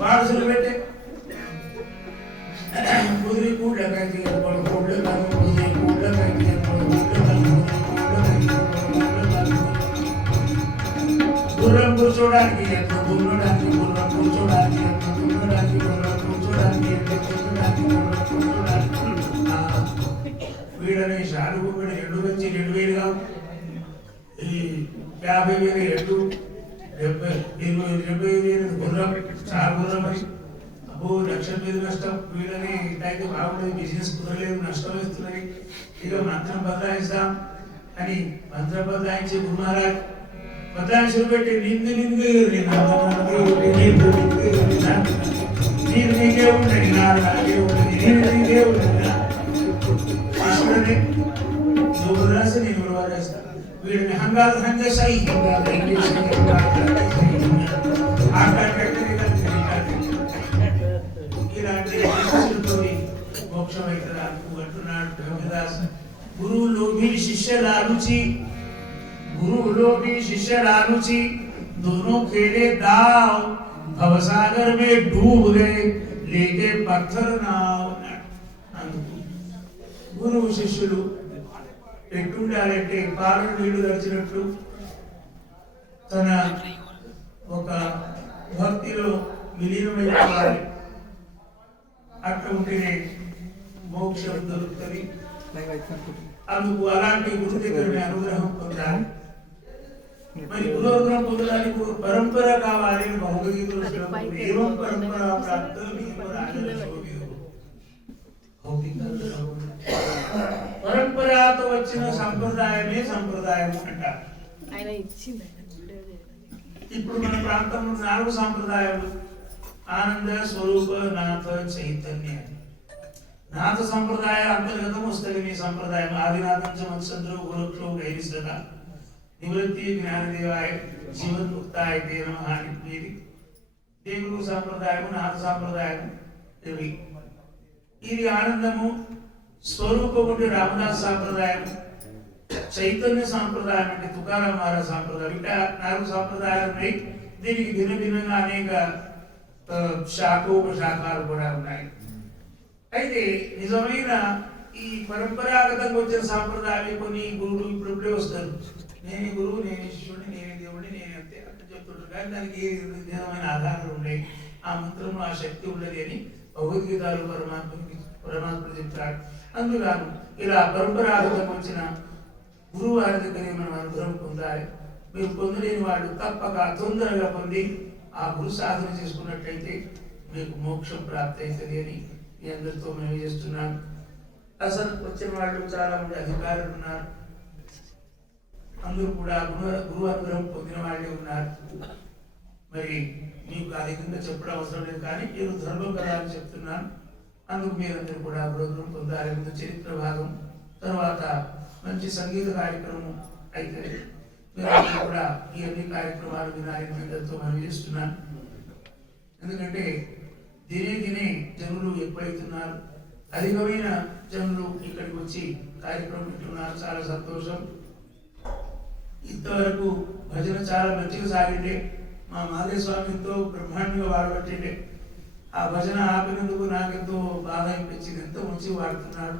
వారసులు పెట్టే కుదిరి కూడ కంకి కూడ కుదిరి కూడ కంకి గుర్రం కూర్చోడానికి ఎంత దున్నడానికి గుర్రం కూర్చోడానికి ఎంత దున్నడానికి గుర్రం కూర్చోడానికి ఎంత దున్నడానికి గుర్రం కూర్చోడానికి వీడని షారుకు కూడా 2,000గా ఈ 50,000 ఎడ్లు 70,000 గుర్రం చాలా గుర్రం అని అబ్బో 1,00,000 నష్టం వీళ్ళని ఇట్లయితే బాగుండదు బిజినెస్ కుదరలేదు నష్టం వేస్తున్నది ఇక మంత్రం బదలాయిస్తాం అని మంత్రం బదలాయించి గురు మహారాజ్ బదలాయించి పెట్టి నిందు నీరు నీకే ఉండని నాకే ఉండని నీరు నీకే ఉండని ఈశ్వరుని నువ్వు రాసి నేను వారేస్తా వీడిని హంగాలు హంగేసాయి ఇలాంటి మోక్షం అవుతుందా నువ్వు అంటున్నాడు బ్రహ్మదాస్ గురువులో भी शिष्य लालूची गुरुलो भी शिष्य लालूची दोनों खेले दाव भवसागर में डूब गए लेके पत्थर नाव గురువు శిష్యులు ఎట్టుండాలంటే పాలను నీళ్లు గడిచినట్లు తన ఒక భక్తిలో విలీనమైపోవాలి అట్లా ఉంటేనే మోక్షం దొరుకుతుంది అందుకు అలాంటి గురు దగ్గర అనుగ్రహం పొందాలి మరి గురుగ్రహం పొందడానికి పరంపర కావాలి భగవద్గీతలో ఏవం పరంపర ప్రాప్తం పరంపరతో వచ్చిన సంప్రదాయమే సంప్రదాయం అంటారు ఇప్పుడు మన ప్రాంతంలో 4 సంప్రదాయాలు ఆనంద స్వరూప నాథ చైతన్య నాథ సంప్రదాయ అంతర్గతం వస్తుంది మీ సంప్రదాయం ఆదినాథం చమత్సంద్రో గురుక్షో గైరిస్తత నివృత్తి జ్ఞానదేవాయ జీవన్ముక్తాయ తే నమః అని దేవుడు సంప్రదాయం నాథ సంప్రదాయం ఇవి ఇది ఆనందము స్వరూపము రామదాస్ సాంప్రదాయం చైతన్య సాంప్రదాయం అంటే తుకారాం మహారాజ్ సాంప్రదాయం ఇంకా 4 సంప్రదాయాలు ఉన్నాయి దీనికి భిన్నంగా అనేక శాఖోపశాఖలు కూడా ఉన్నాయి అయితే నిజమైన ఈ పరంపరాగతంగా వచ్చిన సాంప్రదాయాలు కొన్ని గురువులు ఇప్పుడే వస్తారు నేనే గురువు నేనే శిష్యుడిని నేనే దేవుడిని నేనే అంతే అంటే చెప్తుంటారు కానీ దానికి ఏ విధమైన ఆధారాలు ఉన్నాయి ఆ మంత్రంలో ఆ శక్తి ఉండదు అని భగవద్గీతలో పరమాత్మ చెప్తాడు అందుగాను ఇలా పరంపరాగతంగా వచ్చిన గురువు వారి దగ్గర మనం అనుగ్రహం పొందాలి మీరు పొందలేని వాళ్ళు తప్పక తొందరగా పొంది ఆ గురు సాధన చేసుకున్నట్లయితే మీకు మోక్షం ప్రాప్తి అవుతుంది అని మీ అందరితో మేము చేస్తున్నాను అసలు వచ్చిన వాళ్ళు చాలా మంది అధికారులు ఉన్నారు అందరూ కూడా గురు అనుగ్రహం పొందిన వాళ్ళే ఉన్నారు మరి మీకు అధికంగా చెప్పడం అవసరం లేదు కానీ నేను ధర్మం కదా అని చెప్తున్నాను అందుకు మీరందరూ కూడా గురుగ్రహం పొందాలి ముందు చరిత్ర భాగం తర్వాత మంచి సంగీత కార్యక్రమం అయితే మీరు కూడా ఈ అన్ని కార్యక్రమాలు వినాలని అందరితో మనం చేస్తున్నాను ఎందుకంటే దినే జనులు ఎక్కువైతున్నారు అధికమైన జనులు ఇక్కడికి వచ్చి కార్యక్రమం వింటున్నారు చాలా సంతోషం ఇంతవరకు భజన చాలా మంచిగా సాగిండే మా మాదేవ స్వామి ఎంతో బ్రహ్మాండంగా వాడబట్టిండే ఆ భజన ఆపినందుకు నాకెంతో బాధ అనిపించింది ఎంతో మంచిగా వాడుతున్నాడు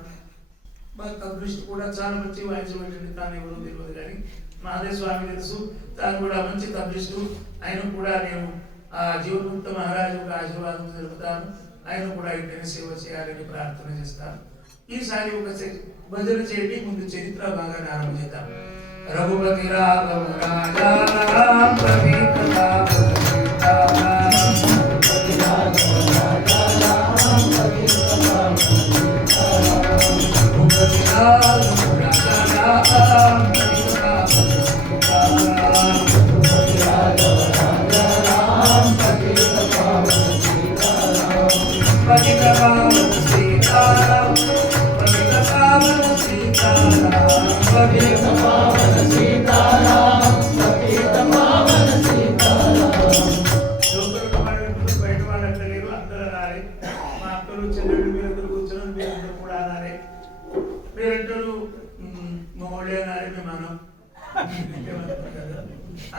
మాకు తదృష్టి కూడా చాలా మంచిగా వాయించబట్టింది తాను ఎవరో తెలియదు కానీ మాదేవ స్వామి తెలుసు తాను కూడా మంచి తదృష్టు ఆయన కూడా నేను ఆ జీవన్ముక్త మహారాజు ఆశీర్వాదం జరుపుతాను ఆయన కూడా ఇంటిని సేవ చేయాలని ప్రార్థన చేస్తాను ఈసారి ఒక భజన చేయండి ముందు చరిత్ర బాగా ఆరంభం చేద్దాం రఘుపతి రాఘవ రాజా రామ కవితా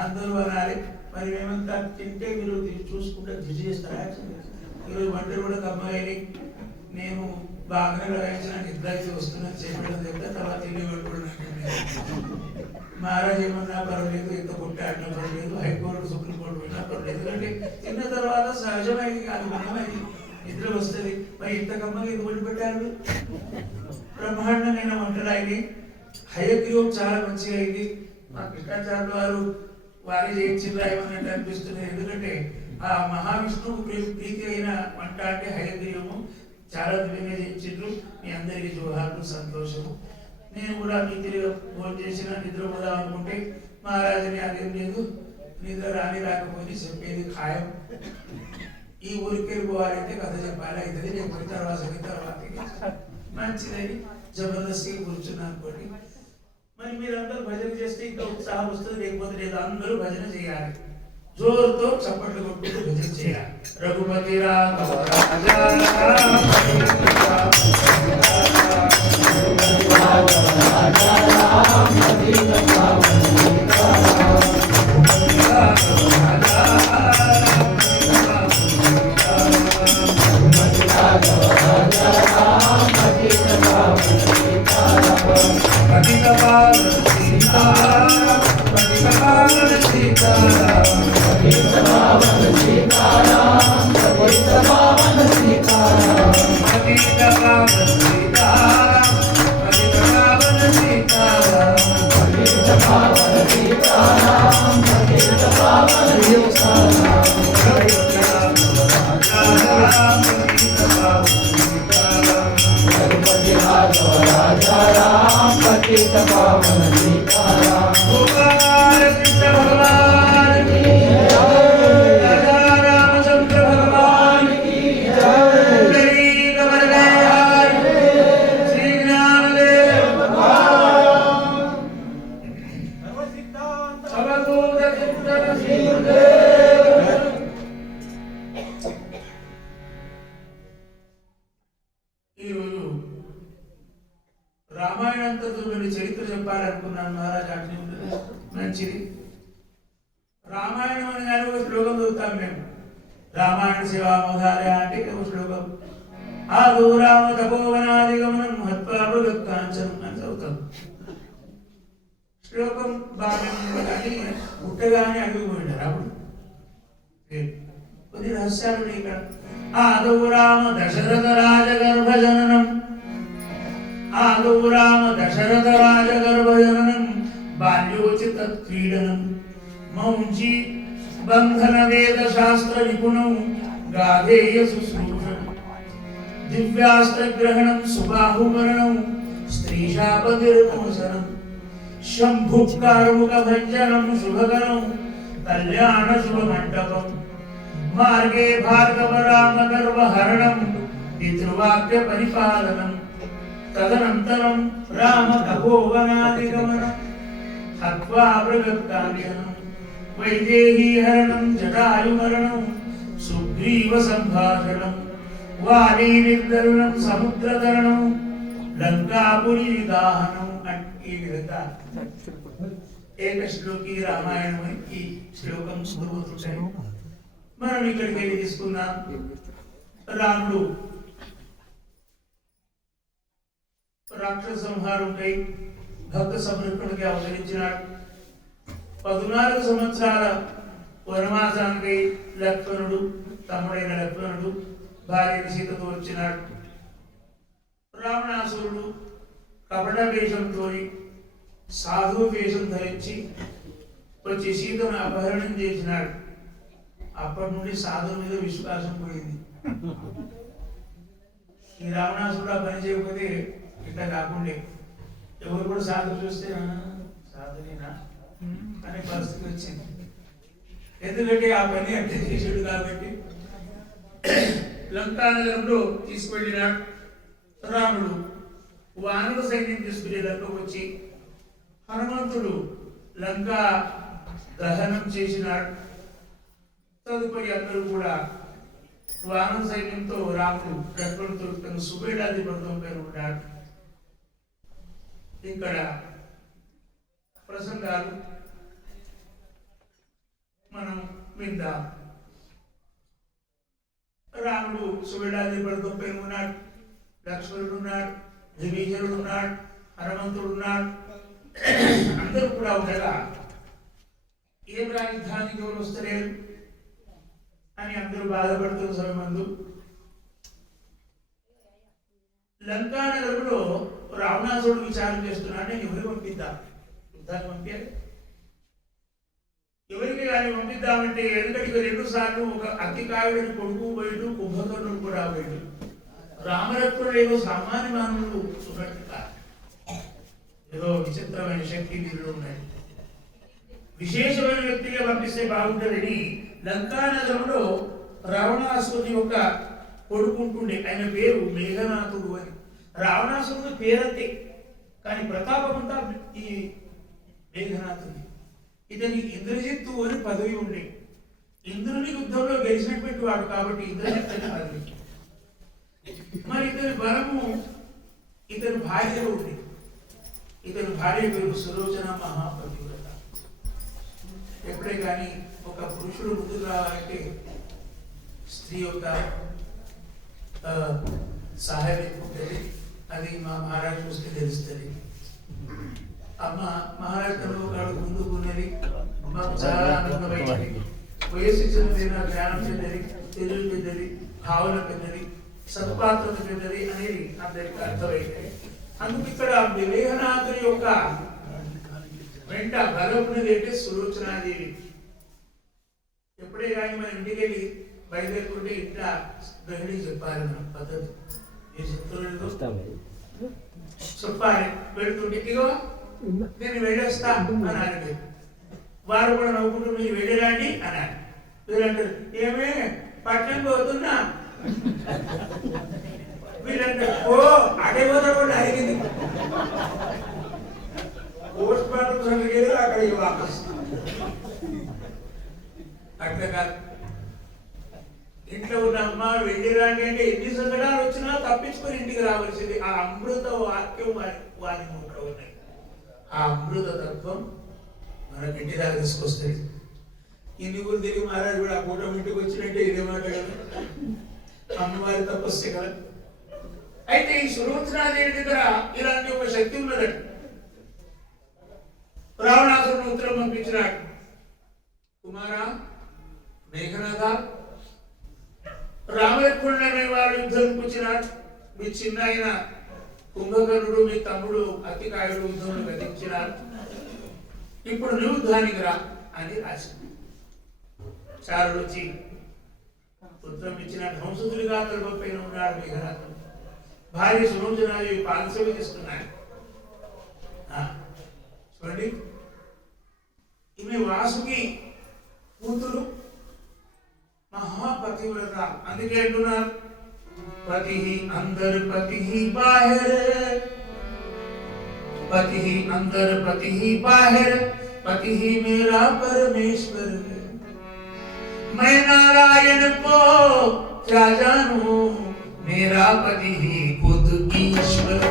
అందరూ అనాలి మరి మేమంతా తింటే మీరు చూసుకుంటే దిశ చేస్తారా? ఈరోజు వంటలు కూడా కమ్మగాయని నేను బాగానే రాయించిన నిద్ర అయితే వస్తున్నది చెప్పడం చెప్తే తర్వాత ఇల్లు పెట్టుకున్నాను. మహారాజ్ ఏమన్నా పర్వాలేదు, ఎంత కొట్టే అన్నా పర్వాలేదు, హైకోర్టు సుప్రీంకోర్టు పోయినా పర్వాలేదు. ఎందుకంటే తిన్న తర్వాత సహజమైంది కాదు, మనమైంది నిద్ర వస్తుంది. మరి ఇంత కమ్మగా ఇది వదిలిపెట్టారు. బ్రహ్మాండమైన వంటలు అయింది. హయగ్రీవం చాలా మంచిగా అయింది. మా కృష్ణాచార్యులు వారు వారి చేయించిందా ఏమన్నట్టు అనిపిస్తుంది. ఎందుకంటే ఆ మహావిష్ణువు ప్రీతి అయిన వంట అంటే హయగ్రీవము చాలా దివ్యంగా చేయించిండ్రు. మీ అందరికీ జోహార్లు, సంతోషము. నేను కూడా మీ తిరిగి ఫోన్ చేసిన నిద్రపోదాం అనుకుంటే మహారాజుని అదేం లేదు, నిద్ర రాకపోతే చెప్పేది ఖాయం. ఈ ఊరికి వెళ్ళిపోవాలంటే కథ చెప్పాలి అవుతుంది, లేకపోతే తర్వాత మంచిదని జబర్దస్తి కూర్చున్నా అనుకోండి. మరి మీరందరూ భజన చేస్తే ఇంకా ఉత్సాహం వస్తుంది, లేకపోతే లేదు. అందరూ భజన చేయాలి, జోరుతో చప్పట్లు కొట్టుకుంటూ భజన చేయాలి. రఘుపతి చరిత్ర చెప్పాలనుకున్నాను. మహారాజ్ అగ్ని మంచిది. రామాయణం అని కానీ ఒక శ్లోకం చదువుతాం మేము. రామాయణ శివామోదార్య అంటే ఒక శ్లోకం. ఆదో రామ తపోవనాదిగమనం మహత్వాభృగత్కాంచనం అని చదువుతాం. శ్లోకం బాగా కానీ పుట్టగానే అడిగిపోయినారు. అప్పుడు కొద్ది రహస్యాలు ఇక్కడ. ఆదో రామ దశరథ రాజగర్భజననం, ఆదో రామ దశరథ రాజగర్భజననం బాల్యోచిత క్రీడనం మౌంచి బంధన వేద శాస్త్ర నిపుణం గాధేయ శుశ్రూషం దివ్యాస్త్ర గ్రహణం సుబాహుమరణం స్త్రీశాపనిర్మోచనం శంభుకార్ముక భంజనం శుభకరం కళ్యాణ శుభమంటపం మార్గే భార్గవ రామ గర్వహరణం పితృవాక్య పరిపాలనం తదనంతరం రామ తపోవనాదిగమనం హత్వా మృగత్కాంచనం వైదేహీహరణం జటాయుమరణం సుగ్రీవ సంభాషణం వాలీ నిర్దరుణం సముద్రతరణం లంకాపురి దాహనం. ఈ విధంగా ఏక శ్లోకి రామాయణం ఈ శ్లోకం చదువుతుంటాయి. మనం ఇక్కడికి వెళ్ళి తీసుకున్నాం. రాముడు రాక్షస సంహారంపై భక్త సంరక్షణకి అవతరించినాడు. 14 సంవత్సరాల వనవాసానికి లక్ష్మణుడు, తమ్ముడైన లక్ష్మణుడు భార్య సీతతో వచ్చినాడు. రావణాసురుడు కపట వేషంతో సాధువు వేషం ధరించి వచ్చి సీతను అపహరణం చేసినాడు. అప్పటి నుండి సాధువు మీద విశ్వాసం పోయింది. ఈ రావణాసురుడు ఆ పని చేయకపోతే ఇట్లా కాకుండా ఎవరు కూడా సాధువు చూస్తే సాధునేనా అనే పరిస్థితి వచ్చింది. ఎందుకంటే ఆ పని అంటే చేసాడు కాబట్టి. లంకానగరంలో తీసుకువెళ్ళినాడు. రాముడు వానర సైన్యం తీసుకుని లంకకు వచ్చి హనుమంతుడు లంకా దహనం చేసినాడు. తదుపరి అందరూ కూడా వానర సైన్యంతో రాముడు లక్ష్మణుడితో తన సుబేడాధిపతితో పేరు ఉన్నాడు. ఇక్కడ ప్రసంగాలు మనం విందాం. రాముడు సువేళాధిపతి ఉన్నాడు, లక్ష్మణుడు ఉన్నాడు, విభీషణుడు ఉన్నాడు, హనుమంతుడు ఉన్నాడు. అందరూ కూడా ఉండగా ఏం రాజధానికి ఎవరు వస్తలేరు అని అందరూ బాధపడుతున్న సమయమందు లంకానగరంలో రావణాసురుడు విచారం చేస్తున్నాడు. నేను ఎవరు పంపిద్దాం, యుద్ధాన్ని పంపారు ఎవరికి కానీ పంపిద్దామంటే ఎందుకంటే 2 సార్లు ఒక అతికాయుడిని కొడుకు పోయిడు, కుంభకర్ణుడు కూడా పోయిడు. రామలక్ష్మణుడు ఏదో సామాన్య మానవుడు ఉన్నట్టు కాదు, ఏదో విచిత్రమైన శక్తి వీరులు ఉన్నాయి. విశేషమైన వ్యక్తిగా పంపిస్తే బాగుంటుందని లంకానగరంలో రావణాసురుని యొక్క కొడుకుంటుండే. ఆయన పేరు మేఘనాథుడు అని. రావణాసురుడు పేరంతే, కానీ ప్రతాపమంతా ఈ మేఘనాథుడి. ఇతని ఇంద్రజిత్తు అని పదవి ఉండే. ఇంద్రుని యుద్ధంలో గెలిచినటువంటి వాడు కాబట్టి ఇంద్రజిత్ అని పదవి. మరి ఇతని బలము ఇతని భార్య ఉంది. ఇతని భార్య పేరు సులోచన మహాపతివ్రత. ఎప్పుడే కానీ ఒక పురుషుడు ముందుకు రావాలంటే స్త్రీ యొక్క సహాయం ఉంటుంది. అది మా మహారాజు చూస్తే తెలుస్తుంది. అమ్మ మహారాష్ట్రలో వాడు ముందుకు ఉన్నది, మాకు చాలా ఆనందమైంది. వయస్సు చెందిన జ్ఞానం చెందది, తెలుగు పెద్దది, భావన పెద్దది, సత్పాత్రత పెద్దది అనేది అందరికి అర్థమైంది. అందుకు ఇక్కడ వివేకనాథుని యొక్క వెంట బలమున్నది అంటే సులోచనాదేవి. ఎప్పుడే కానీ మన ఇంటికి వెళ్ళి బయలుదేరుకుంటే ఇంట్లో గృహిణి చెప్పాలి. మన పద్ధతి మీరు చెప్తున్నారు చెప్పాలి. వెళుతుంటే ఇగో నేను వెళ్ళొస్తా అనాలి. వారు కూడా నవ్వుకుంటూ మీరు వెళ్ళిరండి అనాలి. వీళ్ళంటారు ఏమే పట్టణం పోతున్నా, వీళ్ళంటారు ఓ అడే పోతా కూడా అడిగింది. పోస్ట్ మార్టం సంగతి అక్కడికి వాపస్. అట్లా కాదు, ఇంట్లో ఉన్న అమ్మ వెళ్ళిరాండి అంటే ఎన్ని సంకటాలు వచ్చినా తప్పించుకొని ఇంటికి రావాల్సింది. ఆ అమృత వాక్యం వారి నోట్లో ఉన్నాయి. ఆ అమృత తత్వం మనకి ఇంటి దాకా తీసుకొస్తుంది. ఇన్ని గురి తిరిగి మహారాజు కూడా ఆ కూటమి ఇంటికి వచ్చినట్టే ఇదే మాట కదా, అమ్మవారి తపస్సే కదా. అయితే ఈ సులోచనాదేవి దగ్గర ఇలాంటి ఒక శక్తి ఉన్నదట. రావణాసురుడు ఉత్తరం పంపించినాడు, కుమారా మేఘనాథ, రామలక్ష్మణుడు అనే వాడు యుద్ధంకి వచ్చినాడు. మీ చిన్న ఆయన కుంభకర్ణుడు మీ తమ్ముడు అతికాయుడు యుద్ధంలో గతించినారు. ఇప్పుడు నువ్వు యుద్ధానికి రా అని రాసింది. చారుడు వచ్చి ఉత్తరం ఇచ్చిన హంసుతుడిగా తలపైన ఉన్నాడు మేఘనాథుడు. భార్య సులోచనాదేవి పాదసేవ చేస్తున్నాడు. చూడండి, ఈమె వాసుకి కూతురు महापतिव्रत అందుకే అంటున్నారు पति ही अंदर पति ही बाहर, पति ही अंदर पति ही बाहर, पति ही मेरा परमेश्वर, मैं नारायण को क्या जानूं, मेरा पति ही खुद ईश्वर।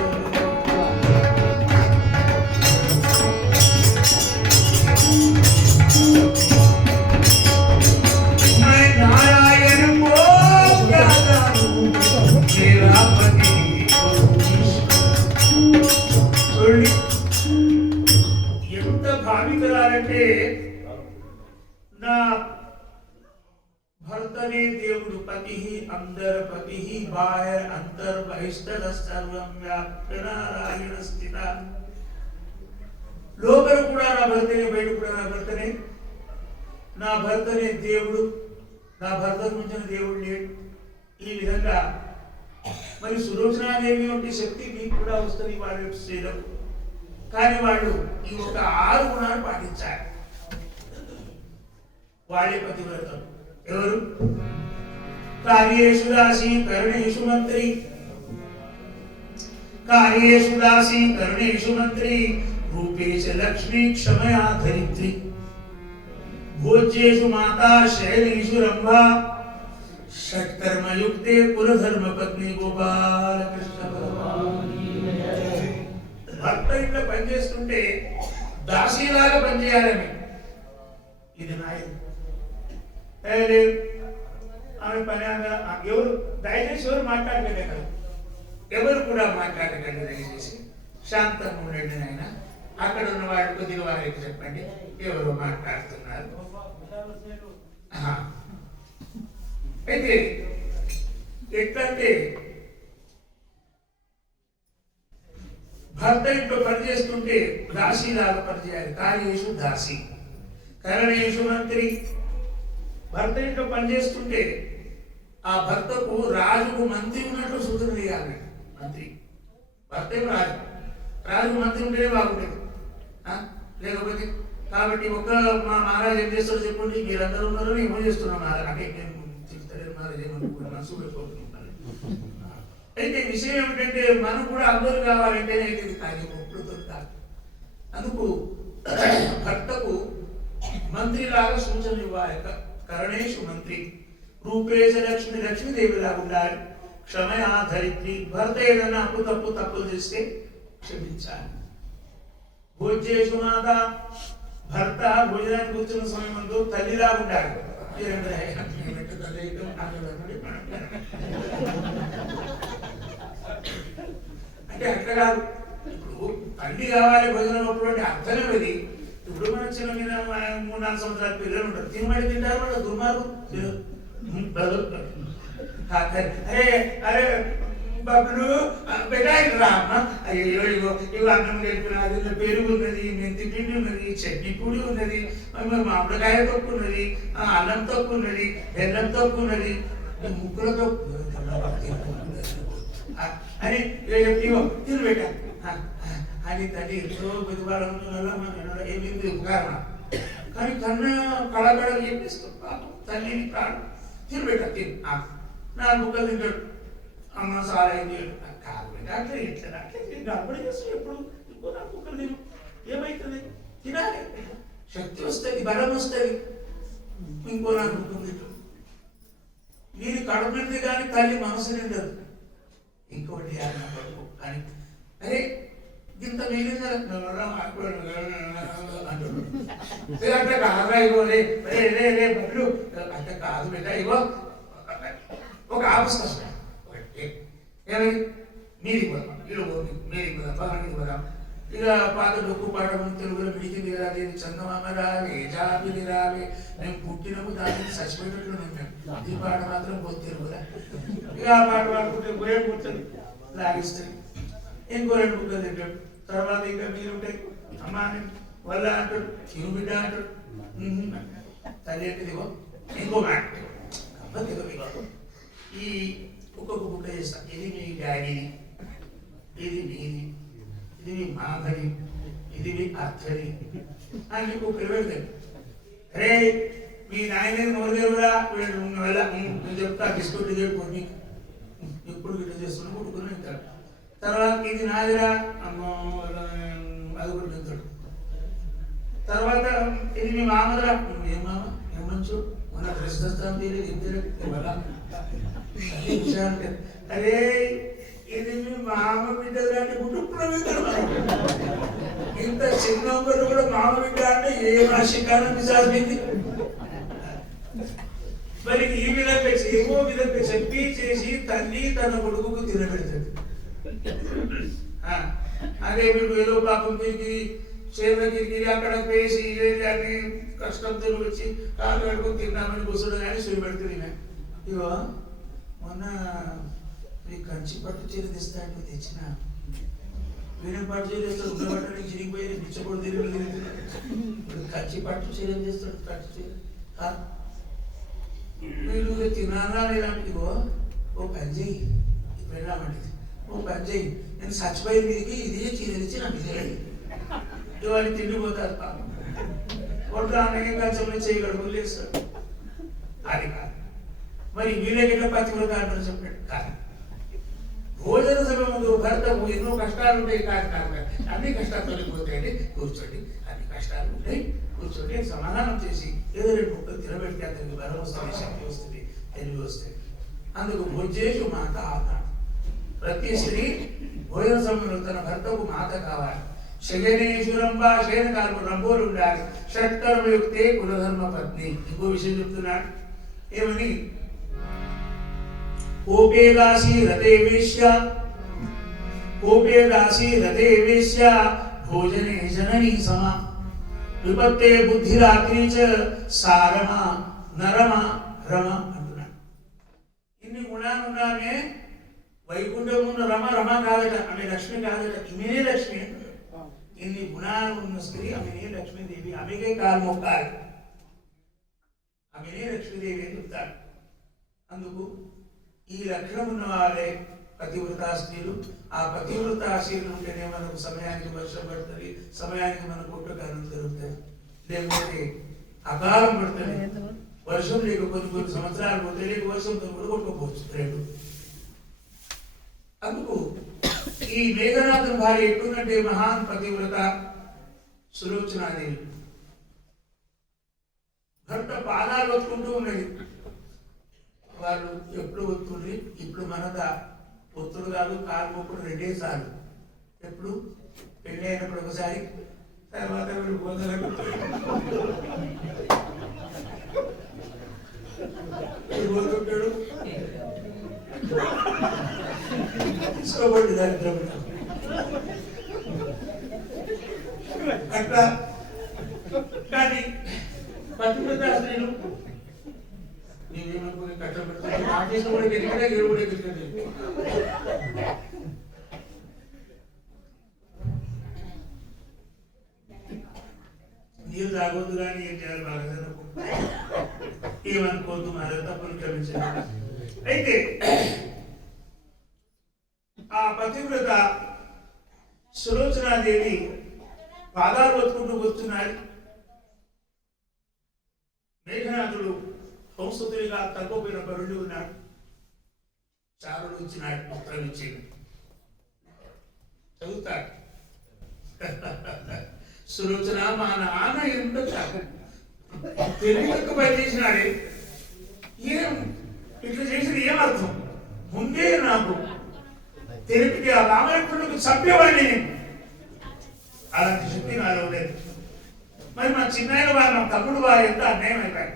ఎంత భావికరాలంటే నా భర్తనే దేవుడు. పతి అందర్ పతి బాహర్ అంతర్ బహిష్ట సర్వం వ్యాప్త నారాయణ స్థిత. లోపల కూడా నా భర్తనే, బయట కూడా నా భర్తనే. నా భర్తనే దేవుడు, నా భర్త మించిన దేవుడు లేడు. ఈ విధంగా మరి సులోచనాదేవి వంటి శక్తి మీకు కూడా వస్తుంది వాళ్ళ స్త్రీలకు. కానీ వాళ్ళు ఈ ఒక 6 గుణాలు పాటించారు. వాళ్ళే పతివ్రతం. ఎవరు? కార్యేషు దాసి కరుణేషు మంత్రి, కార్యేషు దాసి కరుణేషు మంత్రి, రూపేష లక్ష్మీ క్షమయా ధరిత్రి, భోజ్యేషు మాతా శైలేషు రంభా, షట్కర్మయుక్తే కులధర్మ పత్ని గోపాల కృష్ణ భగవాన్. భర్త ఇంట్లో పనిచేస్తుంటే దాసీలాగా పనిచేయాలని. ఇది నాయన లేదు ఆమె పని ఎవరు దయచేసి ఎవరు మాట్లాడకండి కదా, ఎవరు కూడా మాట్లాడకండి దయచేసి, శాంతంగా ఉండండి ఆయన. అక్కడ ఉన్న వాడు కొద్దిగా వారికి చెప్పండి ఎవరు మాట్లాడుతున్నారు. అయితే ఎట్లంటే భర్త ఇంట్లో పనిచేస్తుంటే దాసీలాగా పనిచేయాలి. కార్యేషు దాసి కరణేషు మంత్రి. భర్త ఇంట్లో పనిచేస్తుంటే ఆ భర్తకు రాజుకు మంత్రి ఉన్నట్లు సూచన చేయాలి. మంత్రి భర్త రాజు, రాజుకు మంత్రి ఉంటేనే బాగుంటుంది, లేకపోతే. కాబట్టి ఒక మా మహారాజు ఏం చేస్తారో చెప్పండి, మీరందరూ ఉన్నారు ఏమో చేస్తున్నాం అంటే చెప్తారు మహారాజు ఏమనుకుంటున్నారు, మనసు పెట్టుకుంటున్నారు. అయితే విషయం ఏమిటంటే మనం కూడా అందరూ కావాలంటేనే ఇది కార్యం ఒప్పుడుతో కాదు. అందుకు భర్తకు మంత్రిలాగా సూచనలు ఇవ్వాలి. కరణేషు మంత్రి, రూపేశ లక్ష్మి, లక్ష్మీదేవిలా ఉండాలి. క్షమయా ధరిత్రి, భర్త ఏదైనా తప్పులు చేస్తే క్షమించాలి. భోజ్యేషు మాత, భర్త భోజనానికి కూర్చున్న సమయంలో తల్లిలా ఉండాలి. అంటే అట్లా కాదు, ఇప్పుడు తల్లి కావాలి భోజనం అప్పుడు అంటే అర్థమే అది. ఇప్పుడు మన చిన్న మీద 3-4 సంవత్సరాల పిల్లలు ఉంటారు, తినమడి తింటారు వాళ్ళు దుర్మార్గం. అరే అరే బాబులు పెట్టాయి రా అమ్మ, అయ్యో ఇగో ఇవి అన్నం కలిపిన అది పెరుగు ఉన్నది, మెంతి పిండి ఉన్నది, చట్నీ పొడి ఉన్నది, మామిడికాయ తొక్కు ఉన్నది, అన్నం తొక్కు ఉన్నది, బెల్లం తొక్కు ఉన్నది, ముక్కుల తొక్కు అని ఇగో తిని పెట్టా అని తల్లి ఎంతో బుద్ధివాడు ఏమింది ఉపకారణ. కానీ కన్నా కళకళ చెప్పిస్తాం పాపం తల్లిని ప్రాణం. తిని పెట్టా తిని నా ముక్కలు తింటాడు, అమ్మ సారా ఏం చేయడు కాదు బిడ్డ అట్లా ఇట్లా అట్లా గడపడి చేస్తాడు. ఎప్పుడు ఇంకో నా ముక్కలు తిను, ఏమవుతుంది తినాలి, శక్తి వస్తుంది, బలం వస్తుంది. ఇంకో నా ముక్కలు తింటాడు, వీరి కడుపుంది కానీ తల్లి మనసు నిండదు. ఇంకోటి నా కొడుకు కానీ అరే ఇంత మిగిలింది అంటున్నాడు. అంటే కాదురా ఇగో రే రే రే రే బట్లు అంటే కాదు బిడ్డ ఇగో ఒక ఆపస్ కష్టం ఏమై మీది పోదాం, ఇల్లు పోతుంది మీది పోదాం, పలానికి పోదాం. ఇక పాత డొక్కు పాట తెలుగులో పిడికింది కదా, అది చందమామ రావే జాబిలి రావే, మేము పుట్టినప్పుడు దాన్ని చచ్చిపోయేటట్లు మేము ఈ పాట మాత్రం పోతే తెలుగురా. ఇక ఆ పాట పాడుకుంటే పోయే కూర్చొని లాగిస్తుంది. ఇంకో 2 ముక్కలు తింటాడు. తర్వాత ఇంకా మీరు ఉంటాయి అమ్మా అని వల్ల అంటాడు, ఇరు బిడ్డ అంటాడు. తల్లి అంటే ఇదిగో ఇంకో మాట ఈ ఒక్కొక్క బుక్క చేస్తా. ఇది మీ డాడీది, ఇది మీది, ఇది మీ మామది, ఇది మీ అర్థది అని ఇంకో పెడతాడు. అరే మీ నాయన నోరుదేవుడా వెళ్ళ నేను చెప్తా బిస్కెట్ చెప్పి ఎప్పుడు గిట్ట చేస్తున్నా కొట్టుకుని వెళ్తాడు. తర్వాత ఇది నాదిరా అమ్మ అది కూడా వెళ్తాడు. తర్వాత ఇది మీ మామదిరా, ఏం మామ ఏం మంచు మన డ్రెస్ తెస్తాను తెలియదు ఇంత. అరే ఇది మీ మామ బిడ్డ అంటే కుటుంబం ఇంత చిన్న కూడా మామ బిడ్డ అంటే ఏ రాశికారం నిజాల్సింది. మరి ఈ విధంగా ఏమో విధంగా చెప్పి చేసి తల్లి తన కొడుకుకు తినబెడుతుంది. అదే మీరు ఏదో పాపం తిరిగి చేతికి అక్కడ వేసి అన్ని కష్టంతో వచ్చి కాలు కడుకొని తిన్నామని కూర్చోడు కానీ సూయి పెడుతుంది. ఇవో మొన్న ఈ కంచి పట్టు చీర తెస్తా అంటే తెచ్చిన వీడియో పట్టు చీర తెస్తాడు, ఉండబట్టడానికి చిరిగిపోయి పిచ్చకూడదు తిరిగి ఇప్పుడు కంచి పట్టు చీర తెస్తాడు. పట్టు చీర మీరు తినాలా లేదంటే ఓ పని చెయ్యి, ఇప్పుడు వెళ్ళామంటే ఓ పని చెయ్యి, నేను చచ్చిపోయే మీదకి ఇదే చీర తెచ్చి నాకు ఇదే ఇవాళ తిండిపోతారు పాపం. ఒడ్డు అన్నయ్య కంచంలో చేయి గడుపులు చేస్తాడు. అది కాదు మరి వీళ్ళకిట్లా పతివ్రత అంటారు చెప్పండి. కాదు భోజన సభ ముందు భర్తకు ఎన్నో కష్టాలు ఉంటాయి. కాదు అన్ని కష్టాలు తొలగిపోతాయండి. కూర్చోండి, అన్ని కష్టాలు ఉంటాయి, కూర్చోండి, సమాధానం చేసి ఏదో 2 ముక్కలు తినబెడితే అతనికి బలం వస్తుంది, శక్తి వస్తుంది, తెలివి వస్తుంది. అందుకు భోజ్యేషు మాత ఆనాడు. ప్రతి స్త్రీ భోజన సమయంలో తన భర్తకు మాత కావాలి. శయనేషు రంభ, శయన కాలంలో రంభోలు ఉండాలి. షట్కర్మయుక్తే కులధర్మ పత్ని. ఇంకో విషయం చెప్తున్నాడు, ఏమని కోపేదాసి రతే వేశ్య కోపేదాసి రతే వేశ్య భోజనే జననీ సమ విపత్తే బుద్ధిరాత్రి చ సారమ నరమ రమ అంటున్నాడు. ఇన్ని గుణాలు ఉన్నామే వైకుంఠం ఉన్న రమ రమ కాదట, ఆమె లక్ష్మి కాదట, ఈమెనే లక్ష్మి. ఇన్ని గుణాలు ఉన్న స్త్రీ ఆమెనే లక్ష్మీదేవి, ఆమెకే కాలు మొక్కాలి, ఆమెనే లక్ష్మీదేవి అని చెప్తాడు. అందుకు ఈ లక్షణం ఉన్న వాళ్ళే పతివ్రతా స్త్రీలు. ఆ పతివ్రతా స్త్రీలు ఉంటేనే మనకు సమయానికి వర్షం పడుతుంది, సమయానికి మన పుట్టకాలం జరుగుతుంది. లేకపోతే అకాలం పడుతుంది, వర్షం లేక కొన్ని సంవత్సరాలు పోతే లేక వర్షంతో కూడా కొట్టుకోవచ్చు రేటు. అందుకు ఈ మేఘనాథుని భార్య ఎట్లుందంటే మహాన్ పతివ్రత సులోచనాదేవి. భర్త పాదాలు ఒత్తుకుంటూ ఉన్నది. వాళ్ళు ఎప్పుడు ఒత్తుండ్రి, ఇప్పుడు మనద ఒత్తుడు కాదు, కాలు మొక్కుడు 2 సార్లు. ఎప్పుడు పెళ్ళి అయినప్పుడు ఒకసారి, తర్వాత వీళ్ళు పొందలకు పోతుంటాడు, తీసుకోబడి దరిద్రం అట్లా. కానీ పతివ్రతా స్త్రీలు నీవేమనుకుని కష్టపడుతుంది, ఆ చేసిన కూడా గెలికడే గెలు కూడా గెలికడే. నీళ్ళు తాగొద్దు కానీ ఏం చేయాలి బాగా ఏమనుకోవద్దు, మరో తప్పులు క్షమించాలి. అయితే ఆ పతివ్రత సులోచనాదేవి పాదాలు వత్తుకుంటూ వస్తున్నాడు. మేఘనాథుడు సంస్కృతిగా తగ్గపోయిన పరుడు ఉన్నాడు. చారుడు ఇచ్చినాడు, ఉత్తరం ఇచ్చింది, చదువుతాడు. సులోచన మా నాన్న ఎంత తెలివితక్కువ పని చేసినాడే, ఏం ఇట్లా చేసింది ఏమర్థం? ముందే నాకు తెలిపితే ఆ రామలక్ష్మణుడికి చంపేవాడిని నేను. అలాంటి శక్తి నాలో లేదు. మరి మా చిన్నాయన వారు, మా తమ్ముడు వారు ఎంత అన్యాయం అయిపోయాడు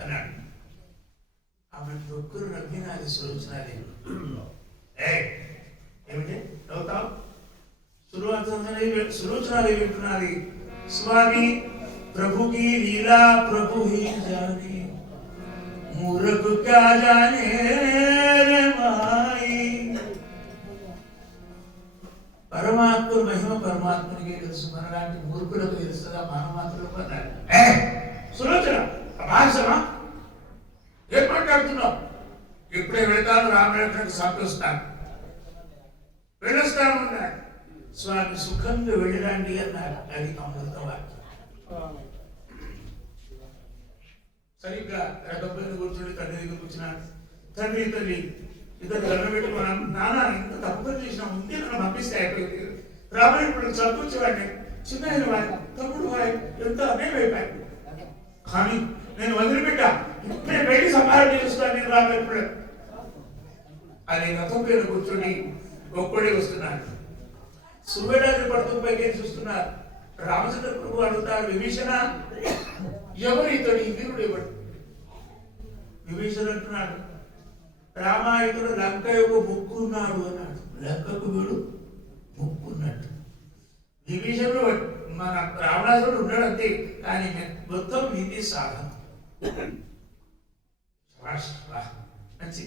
అన్నాడు. ఆమె ఒక్కరు నవ్వినాది సులోచనాది. ఏమిటి నవ్వుతావు? సులోచనాది వింటున్నది. స్వామి ప్రభుకి లీలా ప్రభు హీ జానే మూర్ఖ క్యా జానే రే మాయి. పరమాత్మ మహిమ పరమాత్మనికే తెలుసు, మనలాంటి మూర్ఖులకు తెలుస్తుందా మానవాత్మలకు అన్నాడు. సులోచన అభాసమా ఏం మాట్లాడుతున్నావు? ఇప్పుడే వెళ్తాను, రామలక్ష్మణుడికి సంతోస్తాను, వెళ్ళొస్తాను అన్నాడు. స్వామి సుఖంగా వెళ్ళిరండి అన్నారు. అది అమృత వాక్యం. సరిగ్గా రథపైన కూర్చొని తండ్రి దగ్గర కూర్చున్నాడు. తండ్రి తల్లి ఇద్దరు దండం పెట్టుకున్నాం. నాన్న ఇంత తప్పు చేసిన ముందే నన్ను పంపిస్తే అయిపోయింది. రామలక్ష్మణుడికి చదువుచ్చేవాడిని, చిన్న వాయి తమ్ముడు వాయి ఎంత అన్యాయం అయిపోయాడు. కానీ నేను వదిలిపెట్టా, ఇప్పుడే బయట సంహారం చేస్తాను నేను రామలక్ష్మణుడు అని రథం పైన కూర్చొని ఒక్కడే వస్తున్నాడు. సువేడాది పడుతూ పైకి చూస్తున్నారు. రామచంద్ర ప్రభు అడుగుతారు, విభీషణ ఎవరు ఇతడు, ఈ వీరుడు ఎవడు? విభీషణ అంటున్నాడు, రామా ఇతడు లంక యొక్క ముక్కు ఉన్నాడు అన్నాడు. లంకకు వీడు ముక్కున్నట్టు. విభీషణుడు మన రావణాసురుడు ఉన్నాడు అంతే, కానీ మొత్తం నీతి సాధన మంచి.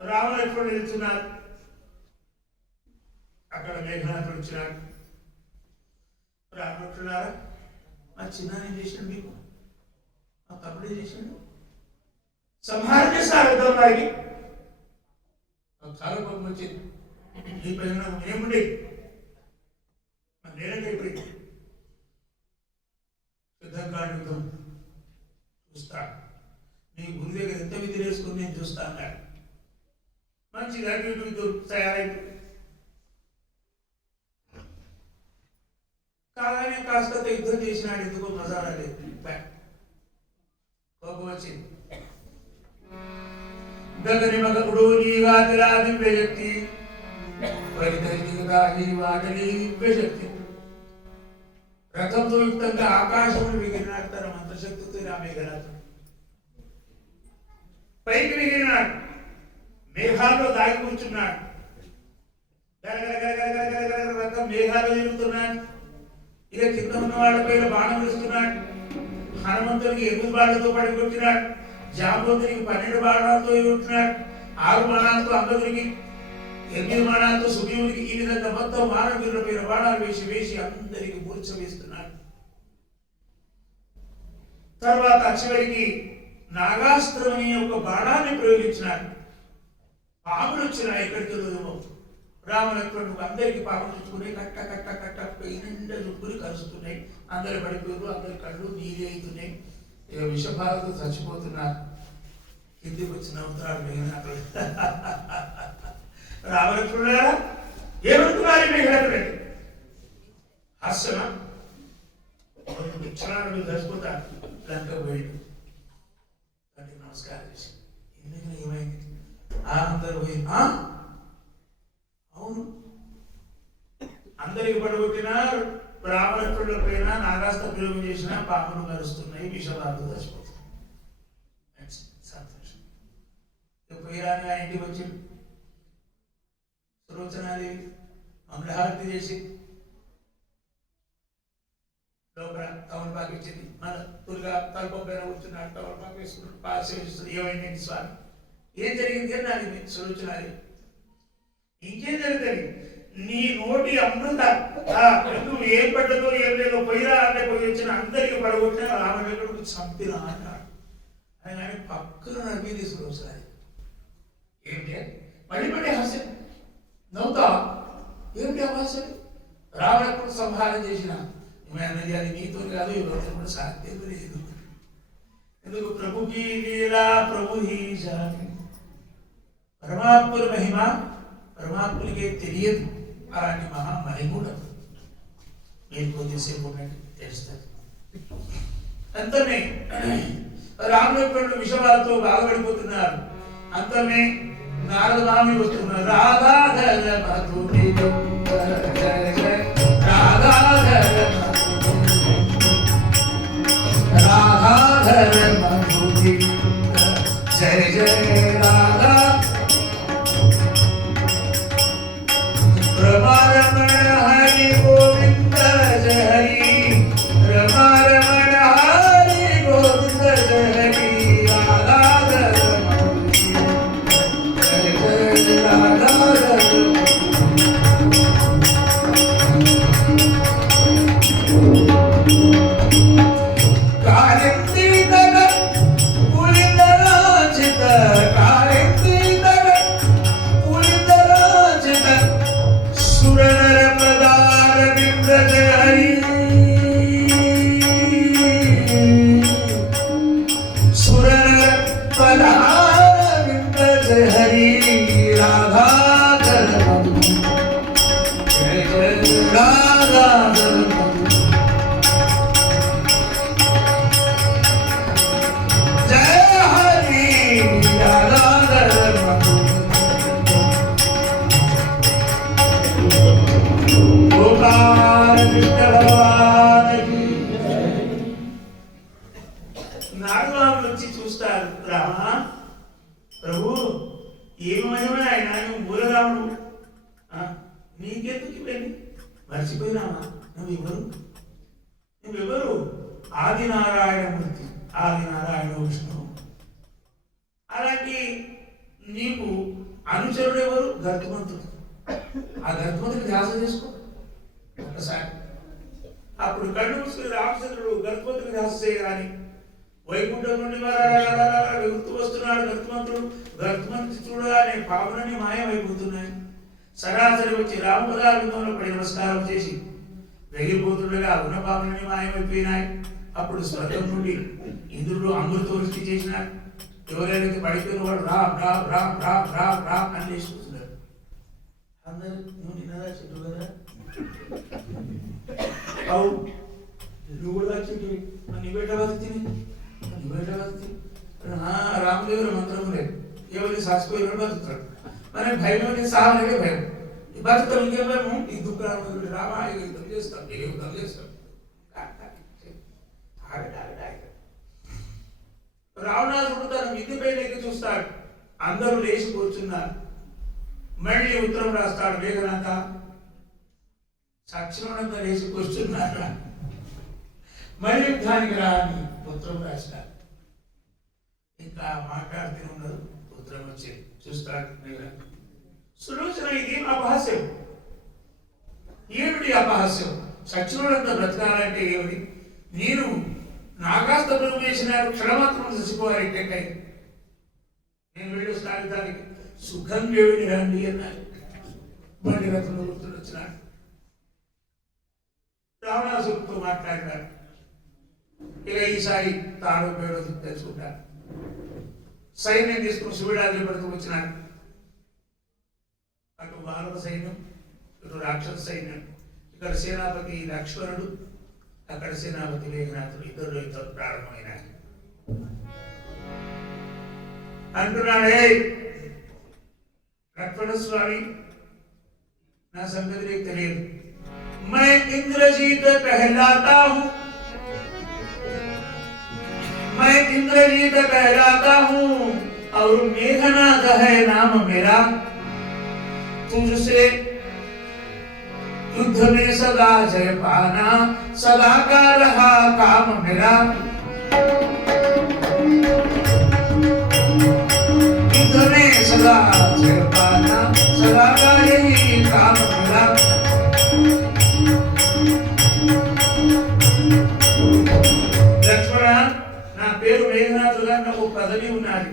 రామలక్ష్మణుడు వెళ్తున్నారు. అక్కడ మేఘనాథుడు వచ్చినాడు. రామలక్ష్మణులారా, మా చిన్న ఏం చేశాడు, మీకు మా తమ్ముడు ఏం చేశాడు? సంహారం చేస్తారు ఇద్దరు వారికి. చాలా కోపం వచ్చింది. ఈ పైన ఏముండే నేనంటే ఇప్పుడు సిద్ధంగా యుద్ధం చూస్తా, నీ గురి దగ్గర ఎంత విధి వేసుకుని నేను చూస్తా అన్నాడు. మంచిగా ఇటు తయారైంది. కాగానే కాస్త యుద్ధం చేసినాడు. ఎందుకో మజారా లేదు, కోపం వచ్చింది. గగని మగపుడు నీవాదిలా దివ్యశక్తి వైదైనికదాహి వాడలి దివ్యశక్తి. రథంతో యుక్తంగా ఆకాశమును విగిరినాడు, తన మంత్రశక్తితో ఆ మేఘనాథుడు పైకి విగిరినాడు, మేఘాల్లో దాగి కూర్చున్నాడు. రథం మేఘాలు తిరుగుతున్నాడు. ఇక కింద ఉన్న వాళ్ళపైన బాణం వేస్తున్నాడు. హనుమంతుడికి 8 బాణాలతో పడికొట్టినాడు. జాంబవంతునికి 12 బాణాలతో ఎగురుతున్నాడు. 6 బాణాలతో అంగదుడికి, 8 బాణాలతో సుగ్రీవుడికి, ఈ విధంగా మొత్తం మానవీరుల పైన బాణాలు వేసి వేసి అందరికి మూర్ఛ వేస్తున్నాడు. తర్వాత చివరికి నాగాస్త్రం అనే ఒక బాణాన్ని ప్రయోగించినాడు. పాములు వచ్చినాయి. ఎక్కడికి రామలక్ష్మణుడు అందరికి పాపం చుట్టుకుని కట్ట కట్ట కట్ట నిండా చుట్టుకుని కలుస్తున్నాయి. అందరు పడిపోయారు. అందరి కళ్ళు నీళ్ళు అవుతున్నాయి. ఇక విషభాగంతో చచ్చిపోతున్నారు. కిందికి వచ్చిన అవుతాడు మేఘనాథుడు. రామలక్ష్మణుడా ఏమనుకున్నారు మేఘనాథుడు? హాస్యమా? క్షణాలు చచ్చిపోతాడు. లంక పోయి నమస్కారం చేసి ఎందుకని ఏమైంది? అందరు పోయి అవును అందరికి పడగొట్టిన రామలక్ష్మణుల పైన నాగాస్త్ర ప్రయోగం చేసిన పాపలు కలుస్తున్నాయి. విషభాగంతో చచ్చిపోతున్నాయి. సంతోషం. పోయిరాని ఆ ఇంటికి వచ్చి సులోచనాదేవి మంగళహారతి చేసి లోపల తమలపాకు ఇచ్చింది. మన తులుగా తలపం పైన కూర్చున్నాడు. తమలపాకు వేసుకున్నాడు. పాసేస్తుంది. ఏమైంది స్వామి? ఏం జరిగింది అని నాది సులోచనాదేవి. ఇంకేం జరుగుతుంది? నీ నోటి అమృత నువ్వు ఏం పడ్డదో ఏం లేదో పోయిరా అంటే పోయి వచ్చిన అందరికి పడగొట్టిన రామవేకుడు చంపినా అన్నాడు. ఆయన పక్కన నవ్వింది సులోచనాది. ఏమిటి మళ్ళీ మళ్ళీ హాస్యం నవ్వుతా. ఏమిటి హాస్యం? రావణకుడు సంహారం చేసిన అన్నది అది నీతో కాదు, ఎవరితో కూడా సాధ్యం లేదు. ఎందుకు? ప్రభుకి లీలా ప్రభు హీ జాని. పరమాత్ముల మహిమ పరమాత్ములకే తెలియదు. అలాంటి మహామహిముడు మీరు కొద్దిసేపు తెలుస్తుంది. అంతమే రామలక్ష్మణుడు విషవాలతో బాధపడిపోతున్నారు. అంతమే నారద మామి వస్తున్నారు. రాధాధర మధురి రాధాధర రాధాధర మధురి జయ జయ రాధా రమణ హరి గోవింద జయ హరి రమణ హరి గోవింద జయ హరి రాధాధర మధురి జయ జయ రాధాధర నాగబాబులు వచ్చి చూస్తారు. రామా ప్రభు ఏమైనా ఆయన మూలరాముడు నీకెందుకు ఇవన్నీ మర్చిపోయినామా? నువ్వెవరు? ఆదినారాయణమూర్తి, ఆదినారాయణ విష్ణువు. అలాంటి నీకు అనుచరుడు ఎవరు? గర్తమంతుడు. ఆ గర్తమంతుడికి ధ్యాస చేసుకో ఒకసారి. అప్పుడు కళ్ళు మూసుకుని రామచంద్రుడు గర్తమంతుడికి ధ్యాస చేయగాని వైకుంఠం నుండి వెగుతూ వస్తున్నాడు గర్తమంతుడు. గర్తమంతుడు చూడగానే పావులన్నీ మాయమైపోతున్నాయి. సరాసరి వచ్చి రామపదార్థంలో పడి నమస్కారం చేసి వెగిరిపోతుండగా ఉన్న పావులన్నీ మాయమైపోయినాయి. అప్పుడు స్వర్గం నుండి ఇంద్రుడు అమృత వృష్టి చేసినాడు. ఎవరైతే పడిపోయిన వాడు రామ్ రామ్ రామ్ రామ్ రామ్ రామ్ అని లేచుకుంటున్నాడు. అందరూ నువ్వు నిన్నదా చెట్టు కదా అవు నువ్వు కూడా చెట్టు నీ బిడ్డ బతిని నీ బిడ్డ బతి రామదేవుడు మంత్రము లేదు. ఎవరి సాసిపోయినాడు బతుకుతాడు. మన భయం సామాన్యమే భయం. ఈ బతుకుతాం ఇంకేం భయము? ఈ దుఃఖం రామా యుద్ధం చేస్తాం, ఏ యుద్ధం చేస్తాం. మిద్దిపై ఎక్కి చూస్తాడు, అందరూ లేచి కూర్చున్నారు. మళ్ళీ ఉత్తరం రాస్తాడు, మేఘనాథ సక్షమంతా లేచి కూర్చున్నారా, మళ్ళీ యుద్ధానికి రా అని ఉత్తరం రాసినారు. ఇంకా మాట్లాడుతూ ఉన్నారు. ఉత్తరం వచ్చి చూస్తాడు మేఘనాథ, సులోచన ఇదేం అపహాస్యం, ఏమిటి అపహాస్యం? సచ్చినోడంతా బ్రతకాలంటే ఏమిటి? నేను నాగాస్త ప్రభు చేసినారు, క్షణమాత్రం చచ్చిపోవాలి టెక్కై, నేను వెళ్ళి స్థానికానికి సుఖంగా వెళ్ళి రండి అన్నారు. బండి రథంలో గుర్తులు వచ్చినాడు. రావణాసురుడితో మాట్లాడినారు. ఇక ఈసారి తాడు పేడో తెలుసుకుంటారు. సైన్యం తీసుకుని శివుడాద్రి పడుతూ వచ్చినాడు. అటు భారత సైన్యం, ఇటు రాక్షస సైన్యం. ఇక్కడ సేనాపతి లక్ష్మణుడు, అక్కడ సేనాపతి మేఘనాథుడు, ఇద్దరు ప్రారంభమైనారు. అంటున్నాడే, లక్ష్మణ స్వామి నా సంగతి నీకు తెలియదు. मैं इंद्रजीत कहलाता हूँ, मैं इंद्रजीत कहलाता हूँ और मेघनाथ है नाम मेरा। तुझसे युद्ध में सदा जय पाना, सदा का रहा काम मेरा। युद्ध में सदा जय पाना, सदा का यही काम मेरा। లక్ష్మణ, నా పేరు మేఘనాథుగా నాకు పదవి ఉన్నది.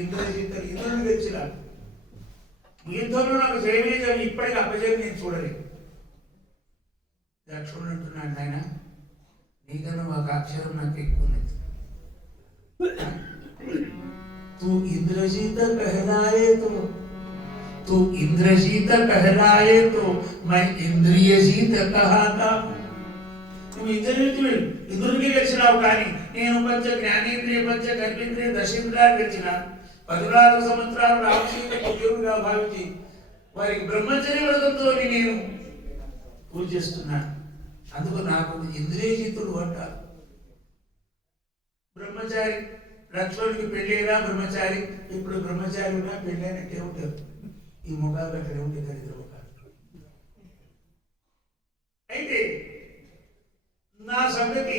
ఇంద్రుడు తెచ్చిన యుద్ధంలో నాకు జయమేజని ఇప్పటికీ అపజయం నేను చూడలేదు. లక్ష్మణుడు అంటున్నాడు, నాయన నీకన్నా ఒక అక్షరం నాకు ఎక్కువ ఉన్నది. तू इंद्रजीत कहलाए तो, तू इंद्रजीत कहलाए तो मैं इंद्रिय जीत कहता हूँ. నువ్వు ఇంద్రుడికి గెలిచినావు, కానీ నేను పంచ జ్ఞానేంద్రియ, పంచ కర్మేంద్రియ, దశేంద్రియాలు గెలిచిన 14 సంవత్సరాలు రామశీలకు దేవుడిగా భావించి వారికి బ్రహ్మచర్య వ్రతంతో నేను పూజిస్తున్నాను. అందుకు నాకు ఇంద్రియజితుడు అంటారు. బ్రహ్మచారి లక్ష్మణుడికి పెళ్ళైనా బ్రహ్మచారి, ఇప్పుడు బ్రహ్మచారి ఉన్నా పెళ్ళైనట్టే ఉంటారు. ఈ ముఖాలు అక్కడే ఉంటే దరిద్ర ముఖాలు. అయితే నా సంగతి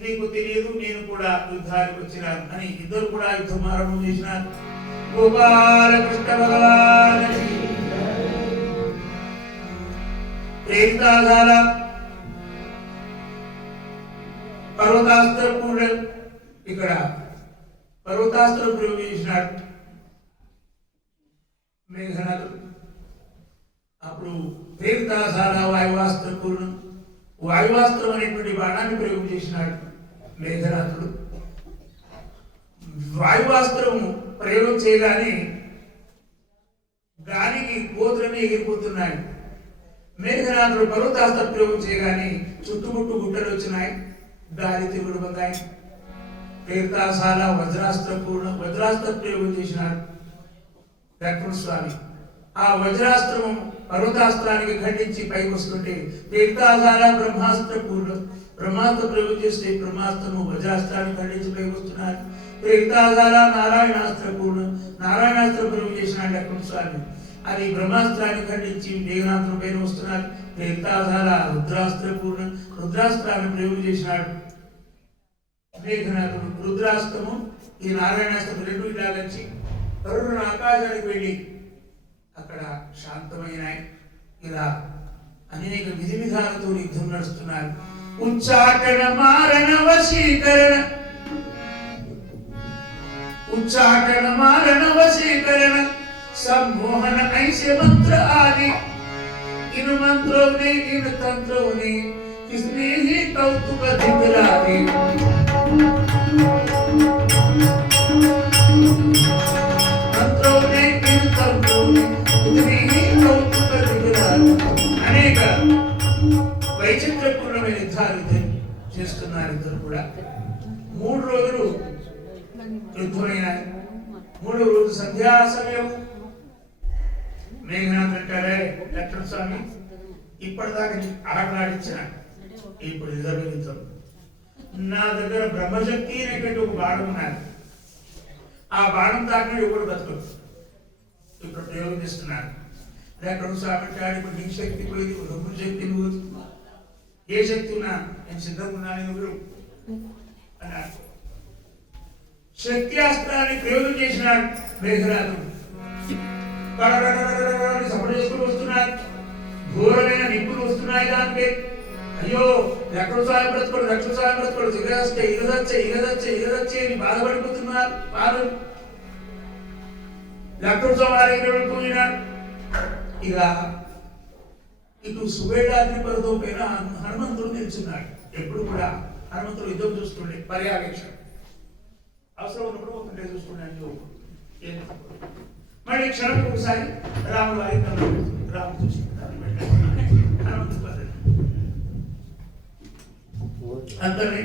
నీకు తెలియదు, నేను కూడా యుద్ధానికి వచ్చినాను అని ఇద్దరు కూడా యుద్ధం ఆరంభం చేసినారు. గోపాలకృష్ణ భగవాన్ ప్రేతాధార పర్వతాస్త్ర పూర్ణ, ఇక్కడ పర్వతాస్త్రం ప్రయోగించినాడు మేఘనాథుడు. అప్పుడు ప్రేతాధార వాయువాస్త్ర పూర్ణం, వాయువాస్త్రం అనేటువంటి బాణాన్ని ప్రయోగం చేసినాడు మేఘనాథుడు. వాయువాస్త్రం ప్రయోగం చేయగానే గాలికి కోతులన్నీ ఎగిరిపోతున్నాయి. మేఘనాథుడు పర్వతాస్త్ర ప్రయోగం చేయగానే చుట్టుముట్టు గుట్టలు వచ్చినాయి, గాలి తిరుగుడు పొందాయి. ప్రేతాశాల వజ్రాస్త్ర పూర్ణ, వజ్రాస్త్ర ప్రయోగం చేసినాడు లక్ష్మణ స్వామి. ఆ వజ్రాస్త్రము పర్వతాస్త్రానికి ఖండించి పైకి వస్తుంటే తీర్థాధార బ్రహ్మాస్త్ర పూర్వం, బ్రహ్మాస్త్ర ప్రయోగం చేస్తే బ్రహ్మాస్త్రము వజ్రాస్త్రాన్ని ఖండించి పైకి వస్తున్నారు. తీర్థాధార నారాయణాస్త్ర పూర్వం, నారాయణాస్త్ర ప్రయోగం చేసినాడు లక్ష్మణ స్వామి. అది బ్రహ్మాస్త్రాన్ని ఖండించి మేఘనాథుని పైన వస్తున్నారు. తీర్థాధార రుద్రాస్త్ర పూర్వం, రుద్రాస్త్రాన్ని ప్రయోగం చేసినాడు మేఘనాథుడు. రుద్రాస్త్రము ఈ నారాయణాస్త్రం రెండు ఇలాగచ్చి కరుణ ఆకాశానికి వెళ్ళి అక్కడ శాంతమైనాయి. ఇలా అనేక విధి విధాలతో యుద్ధం నడుస్తున్నారు. ఉచ్చాటన మారణ వశీకరణ, ఉచ్చాటన మారణ వశీకరణ, सम्मोहन ऐसे मंत्र आदि, इन मंत्रों ने इन तंत्रों ने किसने ही कौतुक दिखलाए। मंत्रों ने इन तंत्रों ने किसने ही कौतुक दिखलाए. అనేక వైచిత్రపూర్ణమైన యుద్ధాలు చేస్తున్నారు ఇద్దరు కూడా. 3 రోజులు యుద్ధమైనాయి. 3వ రోజు సంధ్యా సమయం మేఘనాథ్ అంటారే, లక్ష్మణ స్వామి ఇప్పటిదాకా ఆటలాడించిన ఇప్పుడు నిజమవుతాం. నా దగ్గర బ్రహ్మశక్తి అనేటువంటి ఒక బాణం ఉన్నది. ఆ ఆ బాణం తాకిన ఎవరు బతుకు ఇప్పుడు ప్రయోగం చేస్తున్నారు. లేకపోతే సాబట్టాడు ఇప్పుడు నీ శక్తి పోయింది, డబ్బుల శక్తి నువ్వు, ఏ శక్తి ఉన్నా నేను సిద్ధంగా ఉన్నాను ఎవరు అన్నారు. శక్తి అస్త్రాన్ని ప్రయోగం చేసినాడు మేఘరాజు. సపోర్ట్ చేసుకుని వస్తున్నారు, ఘోరమైన నిప్పులు వస్తున్నాయి. దానికి అయ్యో ఎక్కడ సాయం బ్రతుకోడు, రక్షణ సాయం బ్రతుకోడు, ఇగదచ్చే ఇగదచ్చే ఇగదచ్చే ఇగదచ్చే అని బాధపడిపోతున్నారు. వారు లక్షణ సవారిపోయినాడు. ఇక ఇటు సువేడాద్రి పర్వతం పైన హనుమంతుడు నిల్చున్నాడు. ఎప్పుడు కూడా హనుమంతుడు యుద్ధం చూస్తుండే, పర్యవేక్షణ అవసరం ఉన్నప్పుడు ఒకటే చూస్తున్నాడు. మళ్ళీ క్షణం ఒకసారి రాముడు వారి రాముడు చూసి హనుమంతుడు అంతనే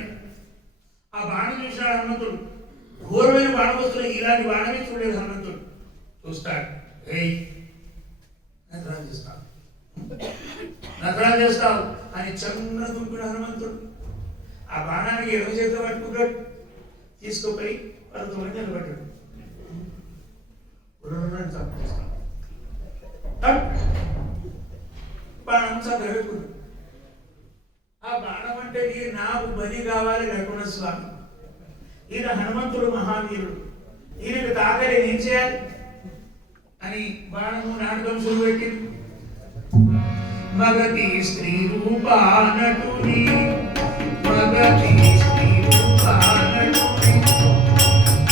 ఆ బాణం చూసినాడు హనుమంతుడు. ఘోరమైన బాణం వస్తున్నాయి. ఇలాంటి బాణమే చూడలేదు హనుమంతుడు. చూస్తాడు, ఏయ్ నగరాలు చేస్తావు, నగరాలు చేస్తావు అని చంద్ర దుంకుడు హనుమంతుడు. ఆ బాణానికి ఎడమ చేతిలో పట్టుకున్నాడు, తీసుకుపోయి పర్వతం నిలబడ్డాడు. బాణం చదువుకున్నాడు. ఆ బాణం అంటే నాకు బలి కావాలి లక్ష్మణ స్వామి. ఈయన హనుమంతుడు మహావీరుడు, ఈయనకు తాకలి ఏం చేయాలి అని బాణము నాటకం చూపెట్టింది. మగతి స్త్రీ రూపానటుని, మగతి స్త్రీ రూపానటుని,